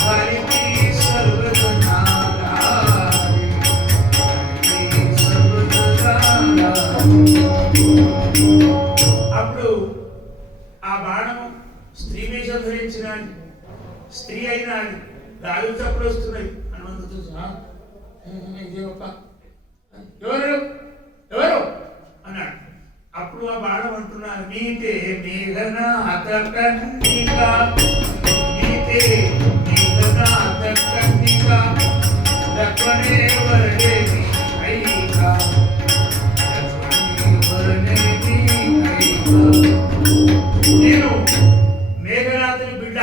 హరికి సర్వజనాలా, హరికి సర్వజనాలా. అప్పుడు ఆ బాణము స్త్రీ వేషం ధరించినాడు, స్త్రీ అయినాడు. రాజు చప్పుడు వస్తున్నాయి. హనుమంతుడు ఎవరు ఎవరు అన్నాడు. అప్పుడు ఆ బాణం అంటున్నాను, నీతే మేఘనాథ కన్నిక, నీతే మేఘనాథ కన్నిక, లక్ష్మణే వరదే ఐక, లక్ష్మణే వరదే ఐక. నేను మేఘనాథుని బిడ్డ,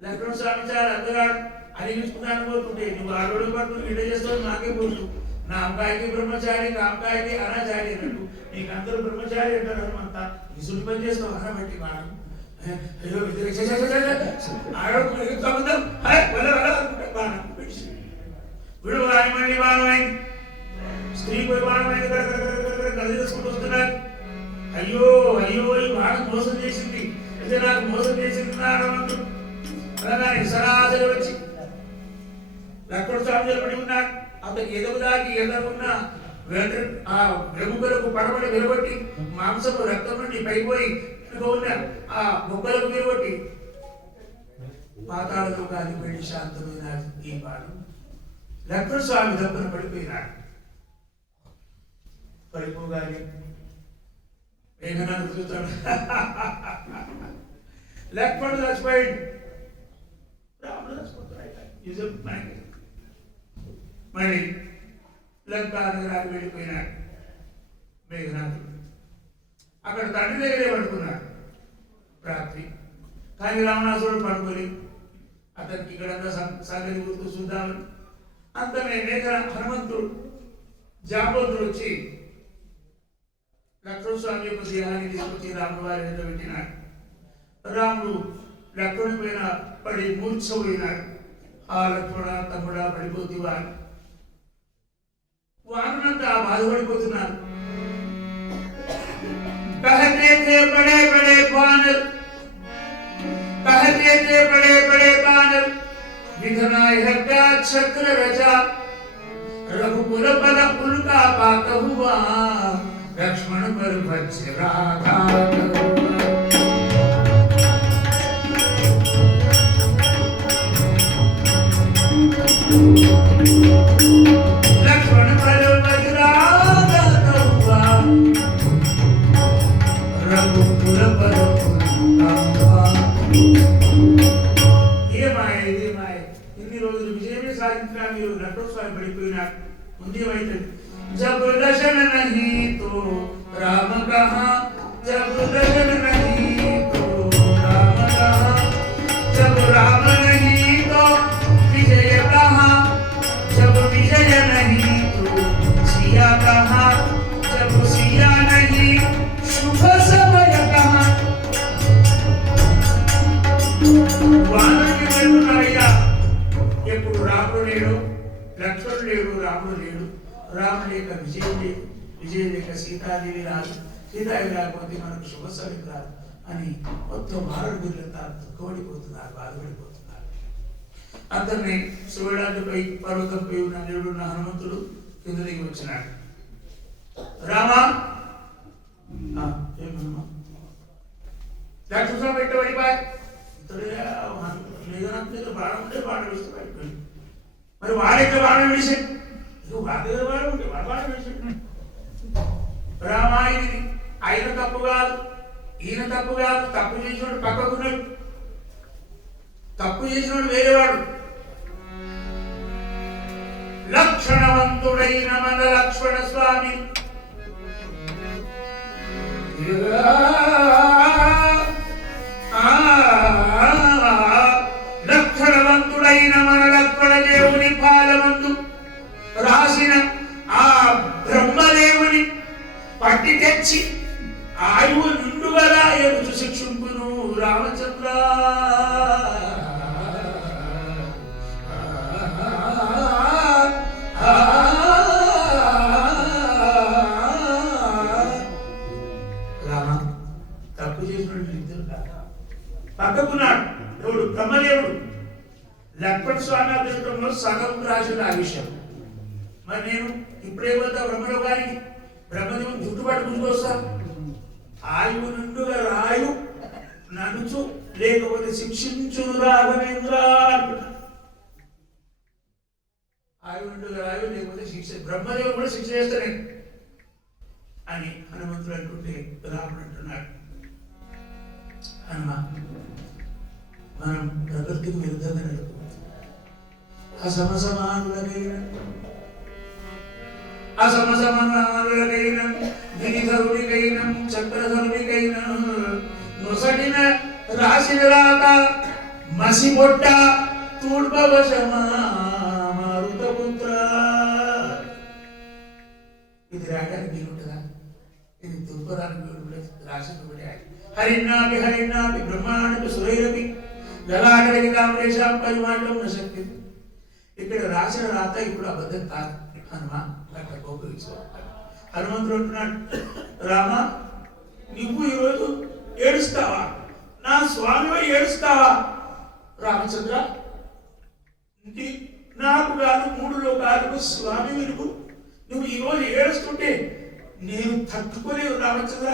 లక్ష్మణ స్వామి చాలా అందగాడు అనిపించుకున్నాను పోతుంటే నువ్వు ఆడోడు పట్టు ఇడ చేస్తావు నాకే పోతు. నా అమ్మాయికి బ్రహ్మచారి, నా అమ్మాయికి అనాచారి అన్నట్టు నీకు అందరూ బ్రహ్మచారి అంటారు. అంతా ఇసుని పని చేస్తావు అనబట్టి మనం వీడు రాయమండి బాణమైంది, స్త్రీ పోయి బాణమైంది, కళ్ళు చేసుకుంటూ వస్తున్నారు. అయ్యో అయ్యో ఈ బాణం మోసం చేసింది, అయితే నాకు మోసం చేసింది నాడమంటూ అలాగే సరాసరి వచ్చి లక్ష్మణ స్వామి నిలబడి ఉన్నాడు. అతనికి ఎదుగుదాకి ఎదురున్న ఆ వెముకలకు పడబడి వెలువట్టి మాంసపు రక్తం నుండి పైపోయి ఉన్న ఆ మొక్కలకు వెలువట్టి పాతాళలో గాలి పెళ్లి శాంతమైన ఈ బాణం లక్ష్మణ స్వామి దెబ్బన పడిపోయినాడు. పడిపోగానే మేఘనాథుడు చూస్తాడు, లక్ష్మణుడు చచ్చిపోయాడు, రాముడు చచ్చిపోతాడు. మళ్ళీ లంకా నగరానికి వెళ్ళిపోయినాడు మేఘనాథుడు. అక్కడ తండ్రి దగ్గరే పడుకున్నాడు రాత్రి. కానీ రావణాసురుడు పడుకొని అతనికి ఇక్కడంతా సంగతి గుర్తు చూద్దామని అంతనే హనుమంతుడు జాంబవంతుడు వచ్చి లక్ష్మణ స్వామి యొక్క దేహాన్ని తీసుకొచ్చి రాముడు వారి ఎదుట పెట్టినాడు. రాముడు లక్ష్మణుడి పైన పడి మూర్ఛపోయినాడు. ఆ లక్ష్మణ తమ్ముడా పడిపోతు వారు వారునంతా బాధపడిపోతున్నారు. कहते थे बड़े बड़े बानर, कहते थे बड़े बड़े बानर, विघ्नाय हत्या चक्र रचा, रघुकुल पद उनका पात हुआ, लक्ष्मण पर वज्राघात हुआ। लक्ष्मण पर वज्राघात हुआ, रघुकुल पद उनका इन्नी రోజులు విజయమే సాధించిన మీరు లక్ష్మణ పడిపోయినాడు. ముందేమైతే जब दर्शन नहीं तो राम कहाँ, जब दर्शन नहीं तो राम कहाँ, जब राम नहीं तो వానరుని వెళ్తున్నారయ్యా. ఎప్పుడు రాముడు లేడు, లక్ష్మణుడు లేడు, రాముడు లేడు. రాముడు లేక విజయం లేదు, విజయం లేక సీతాదేవి రాదు, సీతాదేవి రాకపోతే మనకు శుభసరికి రాదు అని మొత్తం వానరులంతా దుఃఖపడిపోతున్నారు, బాధపడిపోతున్నారు. అందరినీ శివరాజుపై పర్వతంపై ఉన్న దేవుడున్న హనుమంతుడు కింద దిగి వచ్చినాడు. రామా లక్ష్మణ పెట్టబడిపోయి బాణం ఉంటే బాణం వేస్తే పడిపోయింది. మరి వాడెక్కడ బాణం వేసాడు? వాడి దగ్గర బాణం ఉంటే వాడు బాణం వేసాడు. రామా ఇది ఆయన తప్పు కాదు, ఈయన తప్పు కాదు. తప్పు చేసినోడు పక్కకున్నాడు, తప్పు చేసినోడు వేరేవాడు. లక్షణవంతుడైన మన లక్ష్మణ స్వామి లక్షణవంతుడైన మన లక్ష్మణ దేవుని పాలమందు రాసిన ఆ బ్రహ్మదేవుని పట్టి తెచ్చి ఆయువు నిండుగా ఎరుచు శిక్షుంపును రామచంద్ర. తప్పు చేసినట్టు ఇద్దరు పక్కకున్నాడు ఎవడు? బ్రహ్మదేవుడు. లక్ష్మణ స్వామి అదృష్టంలో సగం రాసిన ఆ విషయం. మరి నేను ఇప్పుడేపోతా బ్రహ్మలోకానికి, బ్రహ్మదేవుని చుట్టుబాటు ముందుకొస్తా. ఆయువు నిండుగా రాయు నడుచు, లేకపోతే శిక్షించు రాఘవేంద్ర అంటున్నా. ఆయువు నిండుగా రాయు లేకపోతే శిక్ష, బ్రహ్మదేవుడు కూడా శిక్ష చేస్తానే అని హనుమంతుడు అంటుంటే రాముడు అంటున్నాడు, హనుమ మనం ప్రకృతికి విరుద్ధంగా నడుపు. అసమసమానులకైన గిరిధరుడికైన చక్రధరుడికైన నొసటిన రాసిన రాత మసిబొట్ట తూర్పవశమా మారుతపుత్ర. ఇది రాయడానికి వీలుంటుందా? ఇది తూర్పడానికి రాసిన హరిణాపి హరిణాపి బ్రహ్మాండపి సురైరపి గలాటకి కామేశాం పరిమాణం నశక్తి. ఇక్కడ రాసిన రాత ఇప్పుడు అబద్ధం కాదు. హనుమా అట్లా కోపగించుకోవాలి. హనుమంతుడు అంటున్నాడు, రామా నువ్వు ఈరోజు ఏడుస్తావా? నా స్వామివై ఏడుస్తావా? రామచంద్ర నాకు కాదు, 3 లోకాలకు స్వామి వినుగు. నువ్వు ఈరోజు ఏడుస్తుంటే నేను తట్టుకోలేను రామచంద్ర,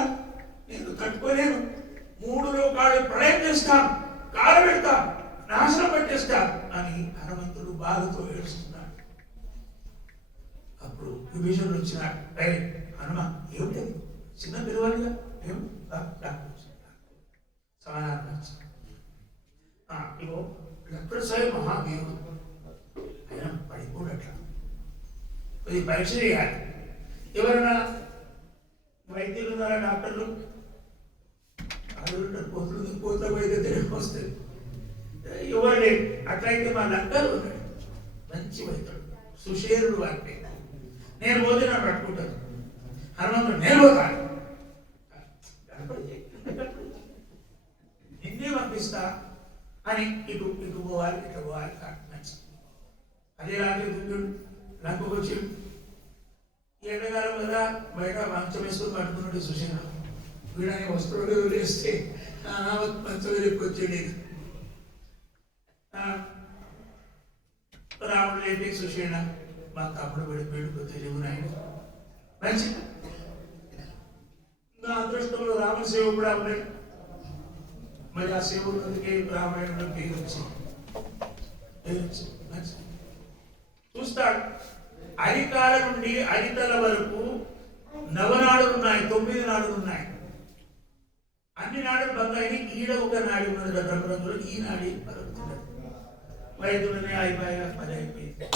నేను తట్టుకోలేను. 3 లోకాలు ప్రళయం చేస్తాను, కాలబెడతాను, నాశనం పట్టేస్తాను అని హనుమంతుడు బాధతో ఏడుస్తున్నాడు. అప్పుడు విభీషణుడు వచ్చినాడు. హనుమ ఏమిటి చిన్న పిల్లవాడిగా ఏం సమాధానం ఇగో లక్ష్మణ స్వామి మహాదేవుడు, ఆయన పడిపోడట్లా. ఇది పరీక్ష చేయాలి. ఎవరైనా వైద్యులు ఉన్నారా? డాక్టర్లు అడుగుంటారు, కోత వైద్య తెలియక వస్తాయి. ఎవరు లేదు. అట్లయితే మా డాక్టర్ ఉన్నాడు, మంచి వైద్యుడు, సుషేరుడు వారి. నేను పోతే నన్ను పట్టుకుంటాను. హనుమంతుడు నేను పోతాను, నిన్నే పంపిస్తా అని ఇటు ఇటు పోవాలి, ఇటు పోవాలి కాదు మంచి. అదే రాత్రి దుందుడు లంకకు వచ్చి ఎండకాలం కదా బయట మంచం వేసుకొని పట్టుకున్నాడు సుషేణ. వీడని వస్తువులు వదిలేస్తే మంచం వెళ్ళిపోచ్చేది. రాముడు లేపి సుషేణ మా తమ్ముడు పడిపోయాడు తెలియదు నాయన మంచి. నా అదృష్టంలో రాముని సేవ కూడా ఉన్నాడు. మరి ఆ సేవకుడికి రామాయణంలో పేరు వచ్చింది. చూస్తాడు అరికాల నుండి అరితల వరకు నవనాడులు ఉన్నాయి, 9 నాడులు ఉన్నాయి. అన్ని నాడులు బంగాయి. ఈడ ఒక నాడి ఉన్నది బ్రహ్మరంగులో, ఈ నాడి పరుగుతున్నది. వైద్యుడిని అయిపోయా 10 అయిపోయింది.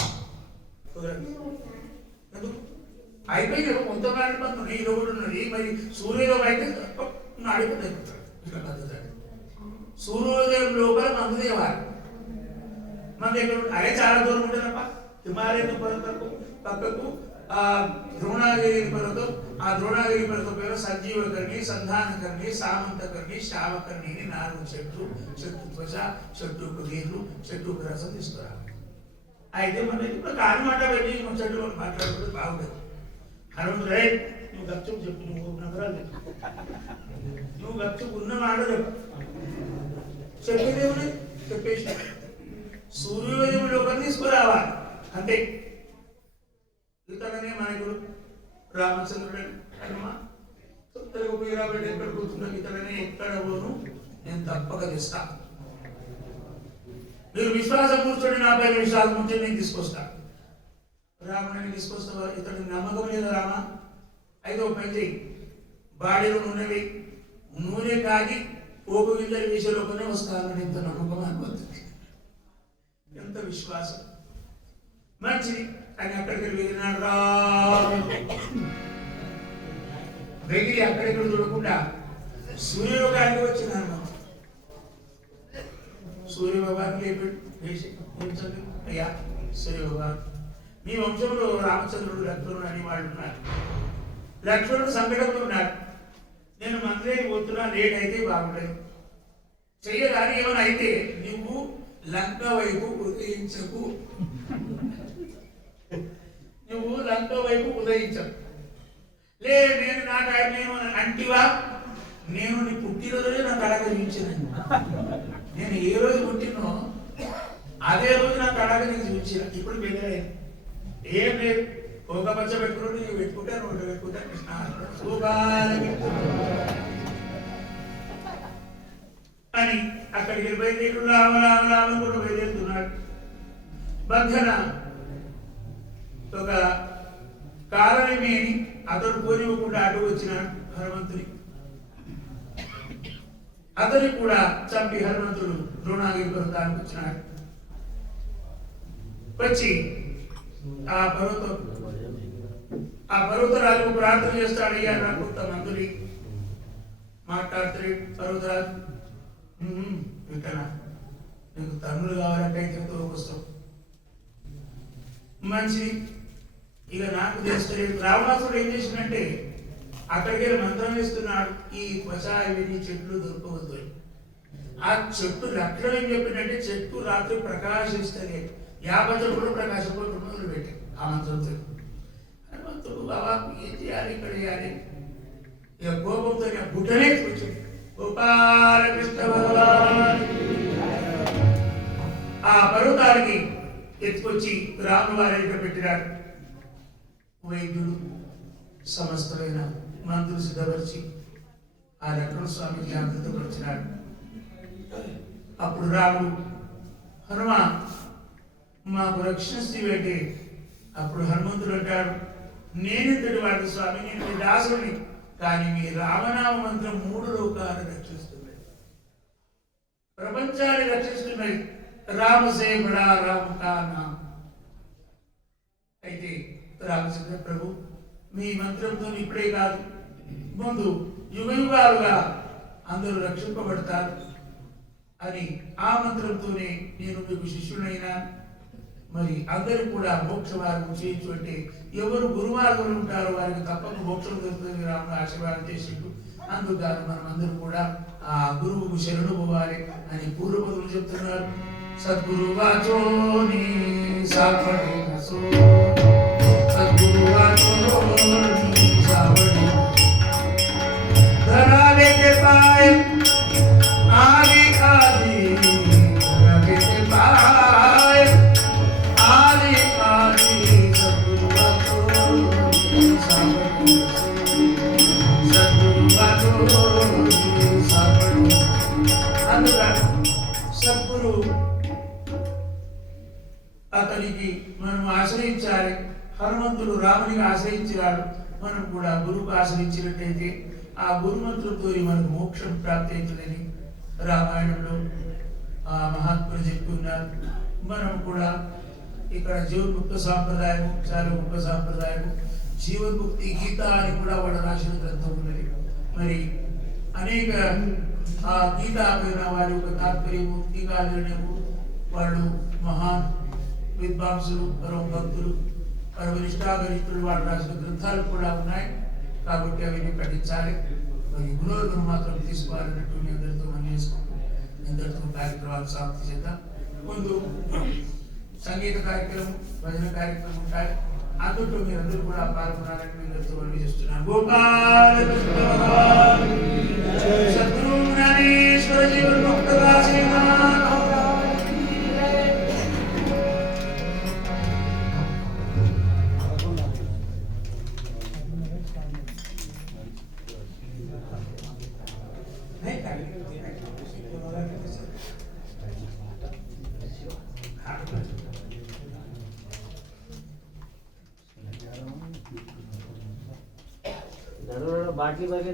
అయిపోయింది కొంత నాడి బంధు ఈలో కూడా ఉన్నది. మరి సూర్యోదయం అయితే నాడి పని అయిపోతాడు. ఇట్లా పద్ధతి సూర్యోదయం లోపల మందు దేవాలి. మన దగ్గర అదే చాలా దూరం ఉంటుందప్ప. హిమాలయ పర్వతకు పక్కకు ఆ ద్రోణాగిరి పర్వతం, ఆ ద్రోణాగిరి పర్వతం పేరు సంజీవకర్ణి, సంధానకర్ణి, సామంతకర్ణి, శావకర్ణి అని 4 చెట్లు. చెట్టు త్వచ, చెట్టు నీళ్లు, చెట్టు రసం తీసుకురా. అయితే మన ఇప్పుడు కాని మాట వెళ్ళి చెట్టు మాట్లాడుకుంటే బాగుండదు. హనుమంతుడు రే నువ్వు గప్చుకు చెప్పు, నువ్వు నగరాలు చెప్పు, నువ్వు గప్చుకు ఉన్న మాట చెప్పు, చెప్పేదేమని చెప్పేసి సూర్యోదయంలో ఒకరు తీసుకురావాలి అంతే. ఇతడనే మనకుడు రామచంద్రుడు హనుమ తొందరగా ఉపయోగపడి ఎక్కడ కూర్చున్నా ఇతడనే ఎక్కడ పోను నేను తప్పక తెస్తా. మీరు విశ్వాసం కూర్చొని 40 నిమిషాల ముందు నేను తీసుకొస్తా. రాముడిని తీసుకొస్తా. ఇతడు నమ్మకం లేదా రామా? అయితే ఒక పని చెయ్యి, బాడీలో నూనె నూనె కాగి పోపు గింజలు వేసే లోపలనే వస్తాను. ఎంత నమ్మకం అనుకుంటుంది, ఎంత విశ్వాసం. మంచిది అని అక్కడికి వెళ్ళినాడు వెగిరి అక్కడికి చూడకుండా సూర్యలోకానికి వచ్చిన హనుమంతుడు సూర్య భగవాన్ లేచి అయ్యా సూర్య భగవాన్, మీ వంశంలో రామచంద్రుడు లక్ష్మణుడు అని వాళ్ళు ఉన్నారు. లక్ష్మణుడు సంకటంలో ఉన్నాడు. నేను మంత్రి పోతున్నా, లేట్ అయితే బాగుండదు. చెయ్యగాని ఏమైనా అయితే నువ్వు లంక వైపు ఉదయించకు, నువ్వు లంక వైపు ఉదయించవు. నేను నేను అంటివా, నేను నీ పుట్టినరోజే నా తడాక చూపించాను. నేను ఏ రోజు పుట్టినో అదే రోజు నా తడాక నీకు చూపించిన. ఇప్పుడు పెద్దలే ఏం లేదు, ఒక పచ్చ పెట్టుకుని నీకు పెట్టుకుంటాను, ఒకటి పెట్టుకుంటాను. అని అక్కడికి వెళ్ళిపోయి నీకు రామ కూడా బయలుదేరుతున్నాడు. బంధన ఒక కారణమేని అతడు పోనివ్వకుండా అడ్డు వచ్చినాడు హనుమంతుని. అతని కూడా చంపి హనుమంతుడు ద్రోణాగిరి పర్వతానికి వచ్చినాడు. వచ్చి ఆ పర్వతరాజు ప్రార్థన చేస్తాడు. అయ్యా నా కొంతమంది మాట్లాడుతాడు పర్వతరాజు, ఇక్కడ నీకు తమ్ముడు కావాలంటే వస్తావు. మంచిది, ఇక నాకు తెలుస్తలేదు. రావణాసుడు ఏం చేసిందంటే అక్కడికి మంత్రం వేస్తున్నాడు, ఈ పసాయిని చెట్లు దొరకవద్దు. ఆ చెట్టు లక్షణం ఏం చెప్పిందంటే చెట్టు రాత్రి ప్రకాశిస్తుంది. 50 చెట్లు ప్రకాశించడం మొదలు పెట్టి ఆ మంత్రంతో హనుమంతుడు బాబా ఏం చేయాలి, ఇక్కడ చేయాలి. ఇక కోపంతో గుట్టనే కూర్చొని గోపాలకృష్ణ భగవాన్ ఆ పర్వతానికి ఎత్తుకొచ్చి రాముల వారి దగ్గర పెట్టినాడు. వైద్యుడు సమస్తమైన మంత్రులు సిద్ధపరిచి ఆ లక్ష్మణ స్వామి జాగ్రత్త పరిచినాడు. అప్పుడు రాముడు హనుమ మాకు రక్షిస్తేవేంటి? అప్పుడు హనుమంతుడు అంటాడు, నేనెంతటి వాడు స్వామి, నేను మీ దాసుని, కానీ మీ రామనామ మంత్రం 3 లోకాలు రక్షిస్తుంది, ప్రపంచాన్ని రక్షిస్తున్నాయి. రామసే బడా రామ కా నామ. అయితే రామచంద్ర ప్రభు మీ మంత్రంతో ఇప్పుడే కాదు, ముందు యుగయుగాలుగా అందరూ రక్షింపబడతారు అని ఆ మంత్రంతోనే నేను మీకు శిష్యుడైనా. మరి అందరూ కూడా మోక్ష మార్గం చేయొచ్చు అంటే ఎవరు గురుమార్గంలో ఉంటారో వారికి తప్పక మోక్షం దొరుకుతుంది రాముడు ఆశీర్వాదం చేసిండు. అందుకని మనం అందరూ కూడా ఆ గురువుకు శరణు పోవాలి అని పూర్వపదులు చెప్తున్నారు. సద్గురు వాచోని సాపడే నసో, సద్గురు వాచోని సాపడే धरा लेके पाए आदि आदि, धरा लेके पाए आदि आदि, सद्गुरु वाचोनि सापड़े, सद्गुरु वाचोनि सापड़े. అందుకని సద్గురు అతనికి మనం ఆశ్రయించాలి. హనుమంతుడు రామునికి ఆశ్రయించాడు, మనం కూడా గురువుకు ఆశ్రయించినట్టయితే ఆ గురుమంత్రంతో మనకు మోక్షం ప్రాప్తి అవుతుందని రామాయణంలో ఆ మహాత్ములు చెప్పుకున్నారు. మనం కూడా ఇక్కడ జీవన్ముక్త సాంప్రదాయం చాలా గొప్ప సాంప్రదాయం. జీవన్ముక్తి గీత అని కూడా వాడు రాసిన గ్రంథం ఉన్నది. మరి అనేక ఆ గీతా పైన వారి యొక్క తాత్పర్యము టీకాలు వాళ్ళు మహాన్ విద్వాంసులు పరమ భక్తులు. వారి వరిష్టాగరిష్ఠులు వాళ్ళు రాసిన గ్రంథాలు కూడా ఉన్నాయి కాబట్టి అవన్నీ పఠించాలి. మరి గురువులను మాత్రం తీసుకోవాలన్నట్టు మీ అందరితో మనం చేసుకుంటూ అందరితో కార్యక్రమాలు సాగుతూ చేద్దాం. ముందు సంగీత కార్యక్రమం, భజన కార్యక్రమం ఉంటాయి. అందులో మీరందరూ కూడా పాల్గొనాలని మీ అందరితో మనం చేస్తున్నాం. గోపాల కృష్ణ భగవాన్ సద్గురు జ్ఞానేశ్వర జీవన్ ముక్త बाटली भरी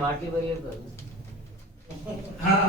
बाटली भरी हाँ